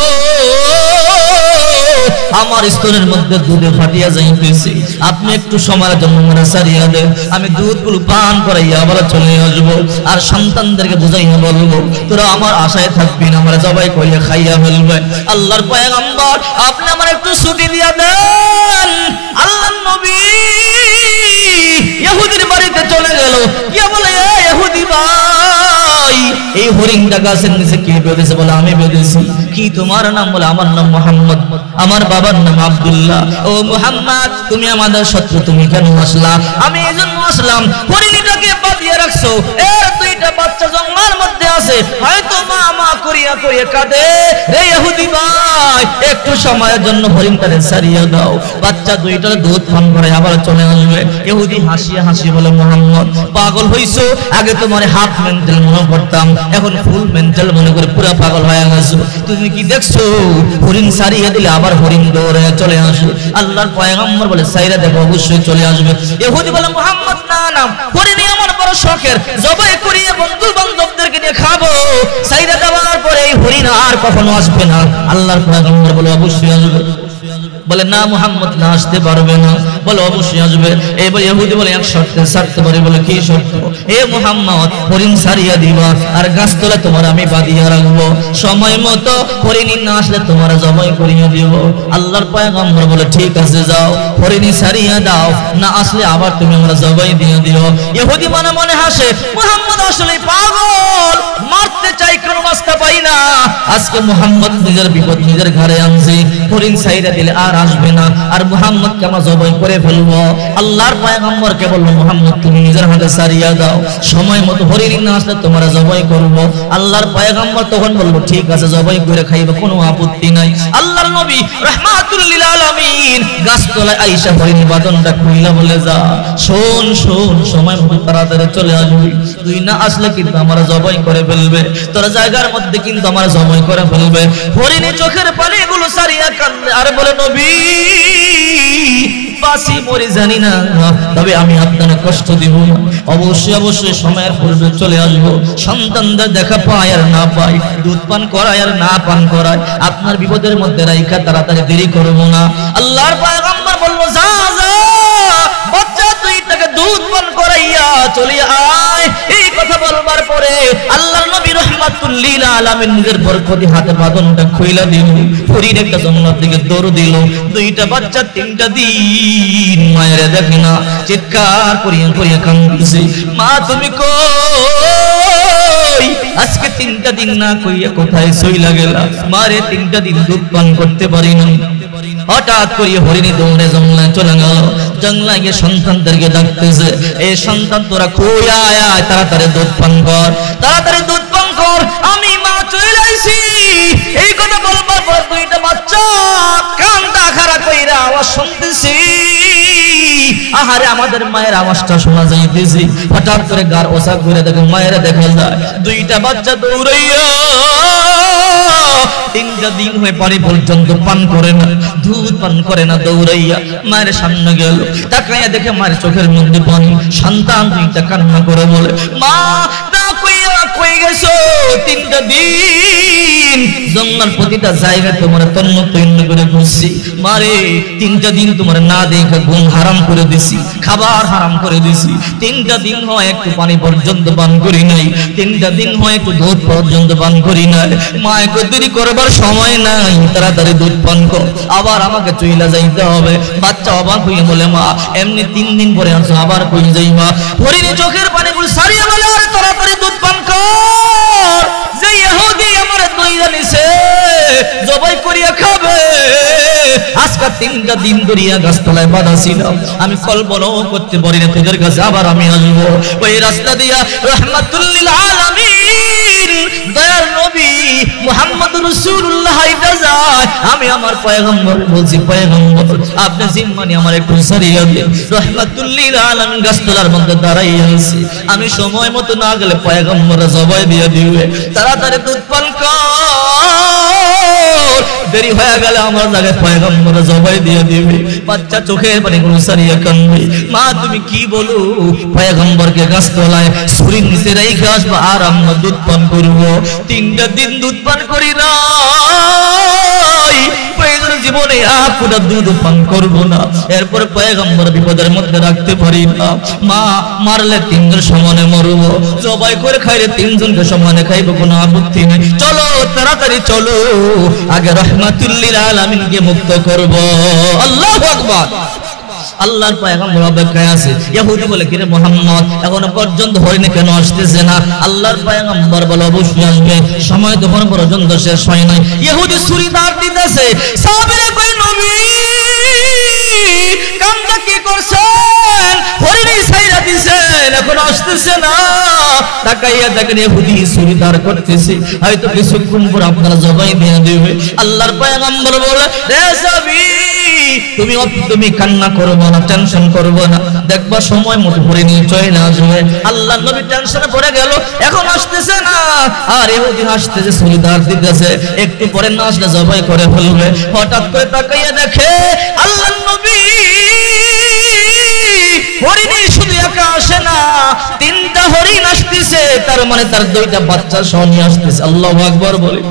আমার স্তনের মধ্যে দুধে ফাটিয়া যাইতেছে, আপনি একটু সময়ের জন্য মনে সারিয়া দেন, আমি দুধগুলো পান করাইয়া আবার চলে আসবো আর সন্তানদেরকে বুঝাইয়া বলবো তোরা আমার আশায় থাকবি না, আমার জবাই করিয়া খাইয়া ফেলবে। আল্লাহর পয়গম্বর, আপনি আমার একটু ছুটি দিয়া দেন। আল্লাহর নবী ইহুদির বাড়িতে চলে গেল, কে বলে ইহুদি ভাই, এই হরিণটা গাছের নিচে কে বেঁধেছে? বলে আমি বেঁধেছি। কি তোমার নাম? বলে আমার নাম মোহাম্মদ, আমার বাবার নাম আব্দুল্লাহ। ও মুহাম্মদ, তুমি আমাদের শত্রু, তুমি কেন আসলা? আমি এই জন্য আসলাম, হরিণটাকে বাঁধিয়ে রাখছো, এর দুইটা বাচ্চা জঙ্গলের মধ্যে আছে, হয়তো মা মা করিয়া করিয়া কাঁদে। রে ইহুদি ভাই, একটু সময়ের জন্য হরিণটারে ছাড়িয়ে দাও, বাচ্চা দুইটার দুধ পান করে আবার চলে আসবে। ইহুদি হাসিয়া হাসিয়ে বলে মুহাম্মদ, পাগল হইছো? আগে তোমার হাফ মেন্টাল মনে করতাম, এখন ফুল মেন্টাল মনে করে পুরা পাগল হয়ে গেছো। তুমি কি দেখছো হরিণ ছাড়িয়ে দিলে আবার হরিণ দৌড়ে চলে আসে? আল্লাহর পয়গম্বর বলে সাইরা দেখো, অবশ্যই চলে আসবে। ইহুদি বলে মুহাম্মদ, না না, হরিণই আমার বড় শখের, জবাই করিয়ে বন্ধু বান্ধবদেরকে নিয়ে খাবো, সাইরা দেওয়ার পরে এই হরিণ আর কখনো আসবে না। আল্লাহর পয়গম্বর বলে অবশ্যই আসবে। বলে না মুহাম্মদ, না আসতে পারবে না। বলে অবশ্যই আসবে। এই বলে ইহুদি বলে এক শর্তে ছাড়তে পারি। বলে কি শর্ত? হে মুহাম্মদ, হরিণ ছাড়িয়া দিবা আর গাছতলা তোমার আমি বাঁধিয়া রাখবো, সময় মতো হরিণ না আসলে তোমার জবাই করিয়া দিব। আল্লাহর পয়গম্বর বলে ঠিক আছে, যাও হরিণ ছাড়িয়া দাও, না আসলে আবার তুমি আমরা জবাই দিয়ে দিও। ইহুদি মনে মনে হাসে, মুহাম্মদ আসলে পাগল, মারতে চাই কোনো রাস্তা পাই না। আজকে মুহাম্মদ নিজের বিপদ নিজের ঘরে আনছে, হরিণ ছাইরা দিলে আর আসবে না, আর মুহাম্মদকে আমরা জবাই করে ফেলবো। আল্লাহর পয়গম্বরকে বলল, মুহাম্মদ তুমি নিজের হাতে ছাড়িয়া দাও, সময় মতো হরিণ না আসলে তোমরা জবাই করব। আল্লাহর পয়গম্বর তখন বলল ঠিক আছে, জবাই করে খাইবে, কোনো আপত্তি নাই। আল্লাহর নবী রাহমাতুল লিল আলামিন গাছতলায় আয়েশা হরিণ বাঁধনটা খুইলা বলে, যা শোন শোন, সময় মতো তাড়াতাড়ি চলে আসবি, তুই না আসলে কিন্তু আমরা জবাই করে ফেলবে, তোর জায়গার মধ্যে কিন্তু আমরা জবাই করে ফেলবে। হরিণে চোখের পানিগুলো সারিয়া কান্দে আর বলে, নবী বাসি মরে জানি না, তবে আমি আপনাকে কষ্ট দিব না, অবশ্যই অবশ্যই সময়ের পূর্বে চলে আসবো। সন্তানদের দেখা পায় আর না পাই, দুধ পান করায় আর না পান করায়, আপনার বিপদের মধ্যে রাইখা তাড়াতাড়ি দেরি করবো না। আল্লাহর পয়গম্বর বলল, যা যা বাচ্চা দুইটাকে দুধ পান করাইয়া চলে আয়। এই কথা বলবার পরে আল্লাহর নবী রাহমাতুল লিল আলামিন নিজের বরকতি হাতে বাঁধনটা খুইলা দিল, হরিণ একটা জঙ্গলের দিকে দৌড় দিল। দুইটা বাচ্চা 3টা দিন মায়ের দেখে না, চিৎকার করিয়া করিয়া কাঁদতেছে, মা তুমি কই? আজকে 3টা দিন না কইয়া কোথায় চইলা গেলা? মারে 3টা দিন দুধ পান করতে পারি না। হঠাৎ করে হরিণী দৌড়ে জঙ্গলায় চলে গেল, জঙ্গলায় গিয়ে সন্তানদেরকে ডাকতেছে, এই সন্তান তোরা কই আয়, তাড়াতাড়ি দুধ পান কর, তাড়াতাড়ি দুধ পান কর, আমি মা চলে আইছি। এই কথা বলবার পর দুইটা বাচ্চা কান্দা খাড়া কইরা আওয়াজ শুনতেছি, আহারে আমাদের মায়ের আওয়াজটা শোনা যাইতেছে। হঠাৎ করে গার ওসা ঘুরে দেখে মায়েরা দেখা যায়, দুইটা বাচ্চা দৌড়াইয়া 3টা দিন হয়ে পানি পর্যন্ত পান করে না, দুধ পান করে না, দৌড়াইয়া মায়ের সামনে গেল, তাকাইয়া দেখে মায়ের চোখের মধ্যে পানি। সন্তান দুইটা কান্না করে বলে, মা না কইয়া কই গেছো? 3টা দিন জঙ্গল প্রতিটা জায়গায় তোমার তন্ন তন্ন করে ঘুরছি, মারে 3টা দিন তোমার না দেখে ঘুম হারাম করে দিছি, খাবার হারাম করে দিছি, 3টা দিন হয় একটু পানি পর্যন্ত পান করি নাই, 3টা দিন হয় একটু দুধ পর্যন্ত পান করি নাই। মাকে দেরি করবার সময় নাই, তাড়াতাড়ি দুধ পান কর, আবার আমাকে চইলা যাইতে হবে। বাচ্চা অবাক হইয়া বলে, মা এমনি 3 দিন পরে আসো, আবার কই যাই মা? হরিণী চোখের পানিগুলো সারিয়া বলে, আরে তাড়াতাড়ি দুধ পান কর, যে ইহুদি আমার দইরা নিছে জবাই করিয়া খাবে। আজকে 3টা দিন ধরিয়া গাছতলায় বাঁধা ছিল, আমি কল্পনাও করতে পারি না তোদের কাছে আবার আমি আসবো। ওই রাস্তা দিয়া রাহমাতুল লিল আলামিন দয়ার নবী মুহাম্মদ রাসূলুল্লাহ হাইটা যায়, আমি আমার পয়গম্বর বলছি, পয়গম্বর আপনি জিম্মানি আমার একটু সারিয়ে দিন। রাহমাতুল লিল আলামিন গাছতলার মধ্যে দাঁড়াইয়া আছে, আমি সময় মতো না গেলে পয়গম্বর জবাই দিয়ে দিবে, তাড়াতাড়ি দুধ পান কর, দেরি হয়ে গেলে আমার জায়গায় পয়গম্বর জবাই দিয়ে দিবে। বাচ্চা চোখের পানি গুলো সারিয়ে কান্দে, মা তুমি কি বলো, পয়গম্বরকে গাছতলায় ছুরির নিচে রেখে আসবো আর আমরা দুধ পান করবো। 3টা দিন দুধ পান করি না, জীবনে আপুরা দুধ পান করব না। এরপর পয়গম্বর বিপদের মধ্যে রাখতে পারি না, মা মারলে 3 জন সমানে মরবো, জবাই করে খাইলে 3 জনকে সমানে খাইবো, কোনো আপত্তি নেই, চলো তাড়াতাড়ি চলো, আগে রাহমাতুল লিল আলামিনকে মুক্ত করব। আল্লাহু আকবার। আল্লাহর পয়গম্বর অপেক্ষায় আছে। ইহুদি বলে কি রে মুহাম্মদ এখনো পর্যন্ত হয়নি, কেন আসতেছে না? আল্লাহর পয়গম্বর বলে অবশ্যই আসবে, সময় তখন পর্যন্ত শেষ হয় নাই। ইহুদি ছুরি দাঁড় দিতেছে, সাহাবীরা কই নবী কামটা কি করছেন, হরিণী ছাইরা দিছেন এখন আসতেছে না। তাকাইয়া দেখেন ইহুদি ছুরি দাঁড় করতেছে, হয়তো কিছুক্ষণ পর আপনারা জবাই দিয়ে দিবে। আল্লাহর পয়গম্বর বলে রে সাহাবী তুমি কান্না করবো না, টেনশন করবো না, দেখবা সময় মতো ভরে নিয়ে চলে আসবে। আল্লাহ নবী টেনশনে পড়ে গেল, এখন আসতেছে না, আর ইহুদি আসতেছে, ছুরিদার দিতেছে, একটু পরে না আসলে জবাই করে ফেলবে। হঠাৎ করে তাকাইয়া দেখে আল্লাহ নবী হরিণী শুধু একা আসে না, 3টা হরিণ আসতেছে, তার মানে তার 2টা বাচ্চা সহ নিয়ে আসতেছে। আল্লাহু আকবার বলে।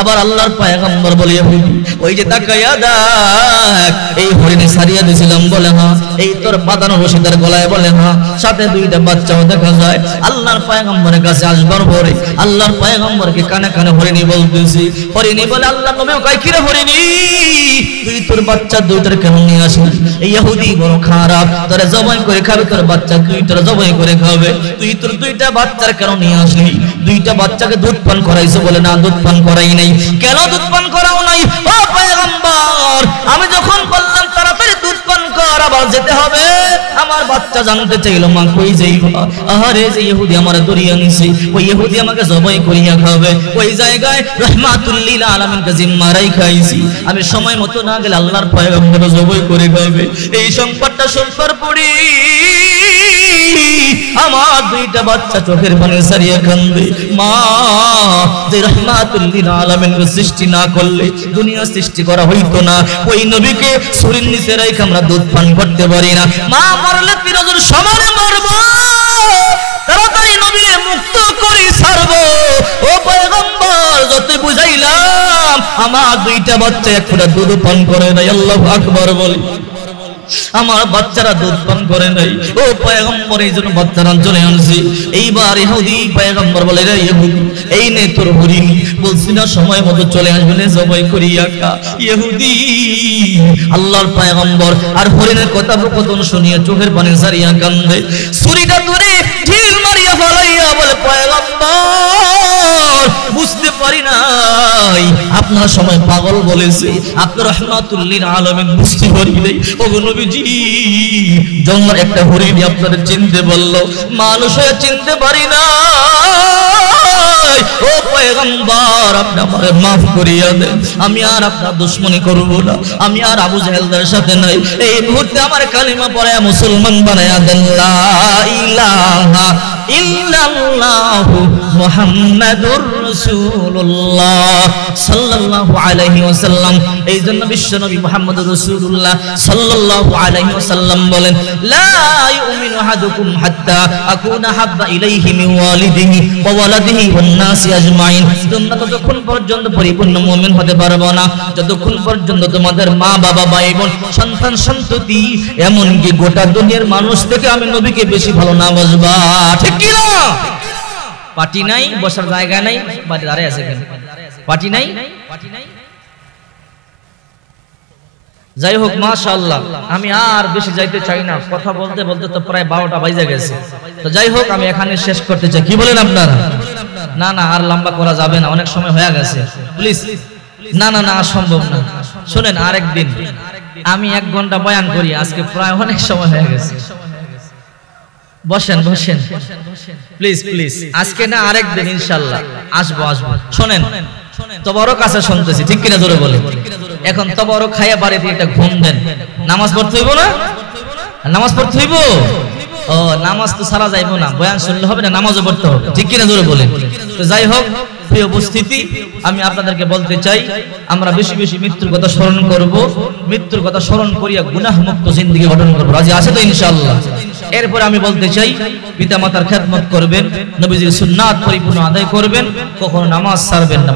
আবার আল্লাহর পয়গম্বর বলে ইহুদি ওই যে তাকাইয়া দেখ এই হরিণী সারিয়া দিয়েছিলাম, বলে হ্যাঁ, এই তোর বাঁধানো রশিদের গলায়, বলে হ্যাঁ, সাথে 2টা বাচ্চাও দেখা যায়। আল্লাহর পয়গম্বরের কাছে আসবার পরে আল্লাহর পয়গম্বরকে কানে কানে হরিণী বলতেছি, হরিণী বলে আল্লাহ নবী কয় কি রে হরিণী তুই তোর বাচ্চা 2টার কেন নিয়ে আসিস? এই ইহুদি বড় খারাপ, তোরে জবাই করে খাবে, তোর বাচ্চা তুই তোর জবাই করে খাবে, তুই তোর 2টা বাচ্চার কেন নিয়ে আসলি? 2টা বাচ্চাকে দুধ পান করাইছো? বলে না, দুধ পান করাই নাই। কেন দুধ পান করাও নাই? ও পয়গম্বর আমি যখন বললাম তাড়াতাড়ি দুধ পান কর, আবার যেতে হবে, আমার বাচ্চা জানতে চাইলো মা কই যাইবা? আহারে যে ইহুদি আমার দরিয়া নিছে, ওই ইহুদি আমাকে জবাই করিয়া খাবে, ওই জায়গায় রাহমাতুল লিল আলামিনকে জিম্মা রাইখাইছি, আমি সময় মতো না গেলে আল্লাহর পয়গম্বর জবাই করে খাবে। এই সংবাদটা শুনবার পরে আমার 2টা বাচ্চা চোখের পানি সারিয়ে কান্দে, মা যে রাহমাতুল লিল আলামিনকে সৃষ্টি না করলে দুনিয়া সৃষ্টি করা হইতো না, ওই নবীকে ছুরির নিচে রেখে আমরা দুধ পান করতে পারি না, মা মারলে 3 জন সমানে মারবো, তাড়াতাড়ি নবীকে মুক্ত করে ছাড়বো। ও পয়গম্বর যতই বুঝাইলাম আমার 2টা বাচ্চা এক ফোঁটা দুধ পান করে নাই। আল্লাহু আকবার বলি। আমার বাচ্চারা দুধ পান করে নাই, ও পয়গম্বর এই জন্য বাচ্চারা চলে আনছি। এইবার ইহুদি পয়গম্বর বলে রে ইহুদি এই নে তোর হরিণ, বলছি না সময় মতো চলে আসবে না, জবাই করিয়া খা। ইহুদি আল্লাহর পয়গম্বর আর হরিণের কথোপকথন শুনিয়া চোখের পানি সারিয়া কান্দে, ছুরিটা ধরে ঢিল মারিয়া ফলাইয়া বলে পয়গম্বর বুঝতে পারি নাই আপনার সময় পাগল বলেছে, আপনার রাহমাতুল লিল আলামিন বুঝতে পারি নাই। ওগো নবীজি জঙ্গল একটা হরিণ আপনাদের চিনতে বললো, মানুষ হয়ে চিনতে পারি না। ও পয়গম্বর আপনি আমারে মাফ করিয়া দেন, আমি আর আপনার দুশমনি করব না, আমি আর আবু জাহেলদের সাথে নাই। এই মুহূর্তে আমার কালিমা পড়ে মুসলমান বানায়া দেন, লা ইলাহা ইল্লাল্লাহু মুহাম্মাদুর রাসূলুল্লাহ সাল্লাল্লাহু আলাইহি ওয়াসাল্লাম। এই জন্য বিশ্ব নবী মুহাম্মদুর রাসূলুল্লাহ সাল্লাল্লাহু আলাইহি ওয়াসাল্লাম বলেন, লা ইউমিনু আহাদুকুম হাত্তা আকুনা হাব্বা ইলাইহি মিন ওয়ালিদিহি ওয়া ওয়ালাদিহি ওয়ান নাসি আজমাইন। তোমরা ততক্ষণ পর্যন্ত পরিপূর্ণ মুমিন হতে পারবে না যতক্ষণ পর্যন্ত তোমাদের মা বাবা ভাই বোন সন্তান সন্ততি এমনকি গোটা দুনিয়ার মানুষ থেকে আমি নবীকে বেশি ভালো না বাসবা। ঠিক কি না? পার্টি নাই, বসার জায়গা নাই, বাড়ি দাঁড়ায় আছে কেন? পার্টি নাই। যাই হোক মাশাআল্লাহ, আমি আর বেশি যাইতে চাই না, কথা বলতে বলতে তো প্রায় 12টা বাজে গেছে। তো যাই হোক আমি এখানে শেষ করতে চাই, কি বলেন আপনারা? না না আর লম্বা করা যাবে না, অনেক সময় হয়ে গেছে, প্লিজ। না না না সম্ভব না, শুনেন আরেকদিন আমি 1 ঘন্টা বয়ান করি, আজকে প্রায় অনেক সময় হয়ে গেছে। বসেন বসেন প্লিজ প্লিজ, আজকে না আরেকদিন ইনশাআল্লাহ আসবো আসবো। শোনেন, তবরক কাছে শুনতেছি, ঠিক কিনা জোরে বলেন। এখন তবরক খাইয়া বাড়িতে একটা ঘুম দেন, নামাজ পড়তে হইব না? নামাজ পড়তে হইব। ও নামাজ তো সারা যাইব না, বয়ান শুনলে হবে না, নামাজও পড়তে হবে, ঠিক কিনা জোরে বলেন। তো যাই হোক, প্রিয় উপস্থিতি, আমি আপনাদেরকে বলতে চাই আমরা বেশি বেশি মৃত্যুর কথা স্মরণ করব, মৃত্যুর কথা স্মরণ করিয়া গুনাহ মুক্ত জিন্দেগি গঠন করব। রাজি আছে তো ইনশাআল্লাহ? এরপর আমি বলতে চাই পিতামাতার খেদমত করবেন, নবীজির সুন্নাত পরিপূর্ণ আদায় করবেন, কখনো নামাজ ছাড়বেন না।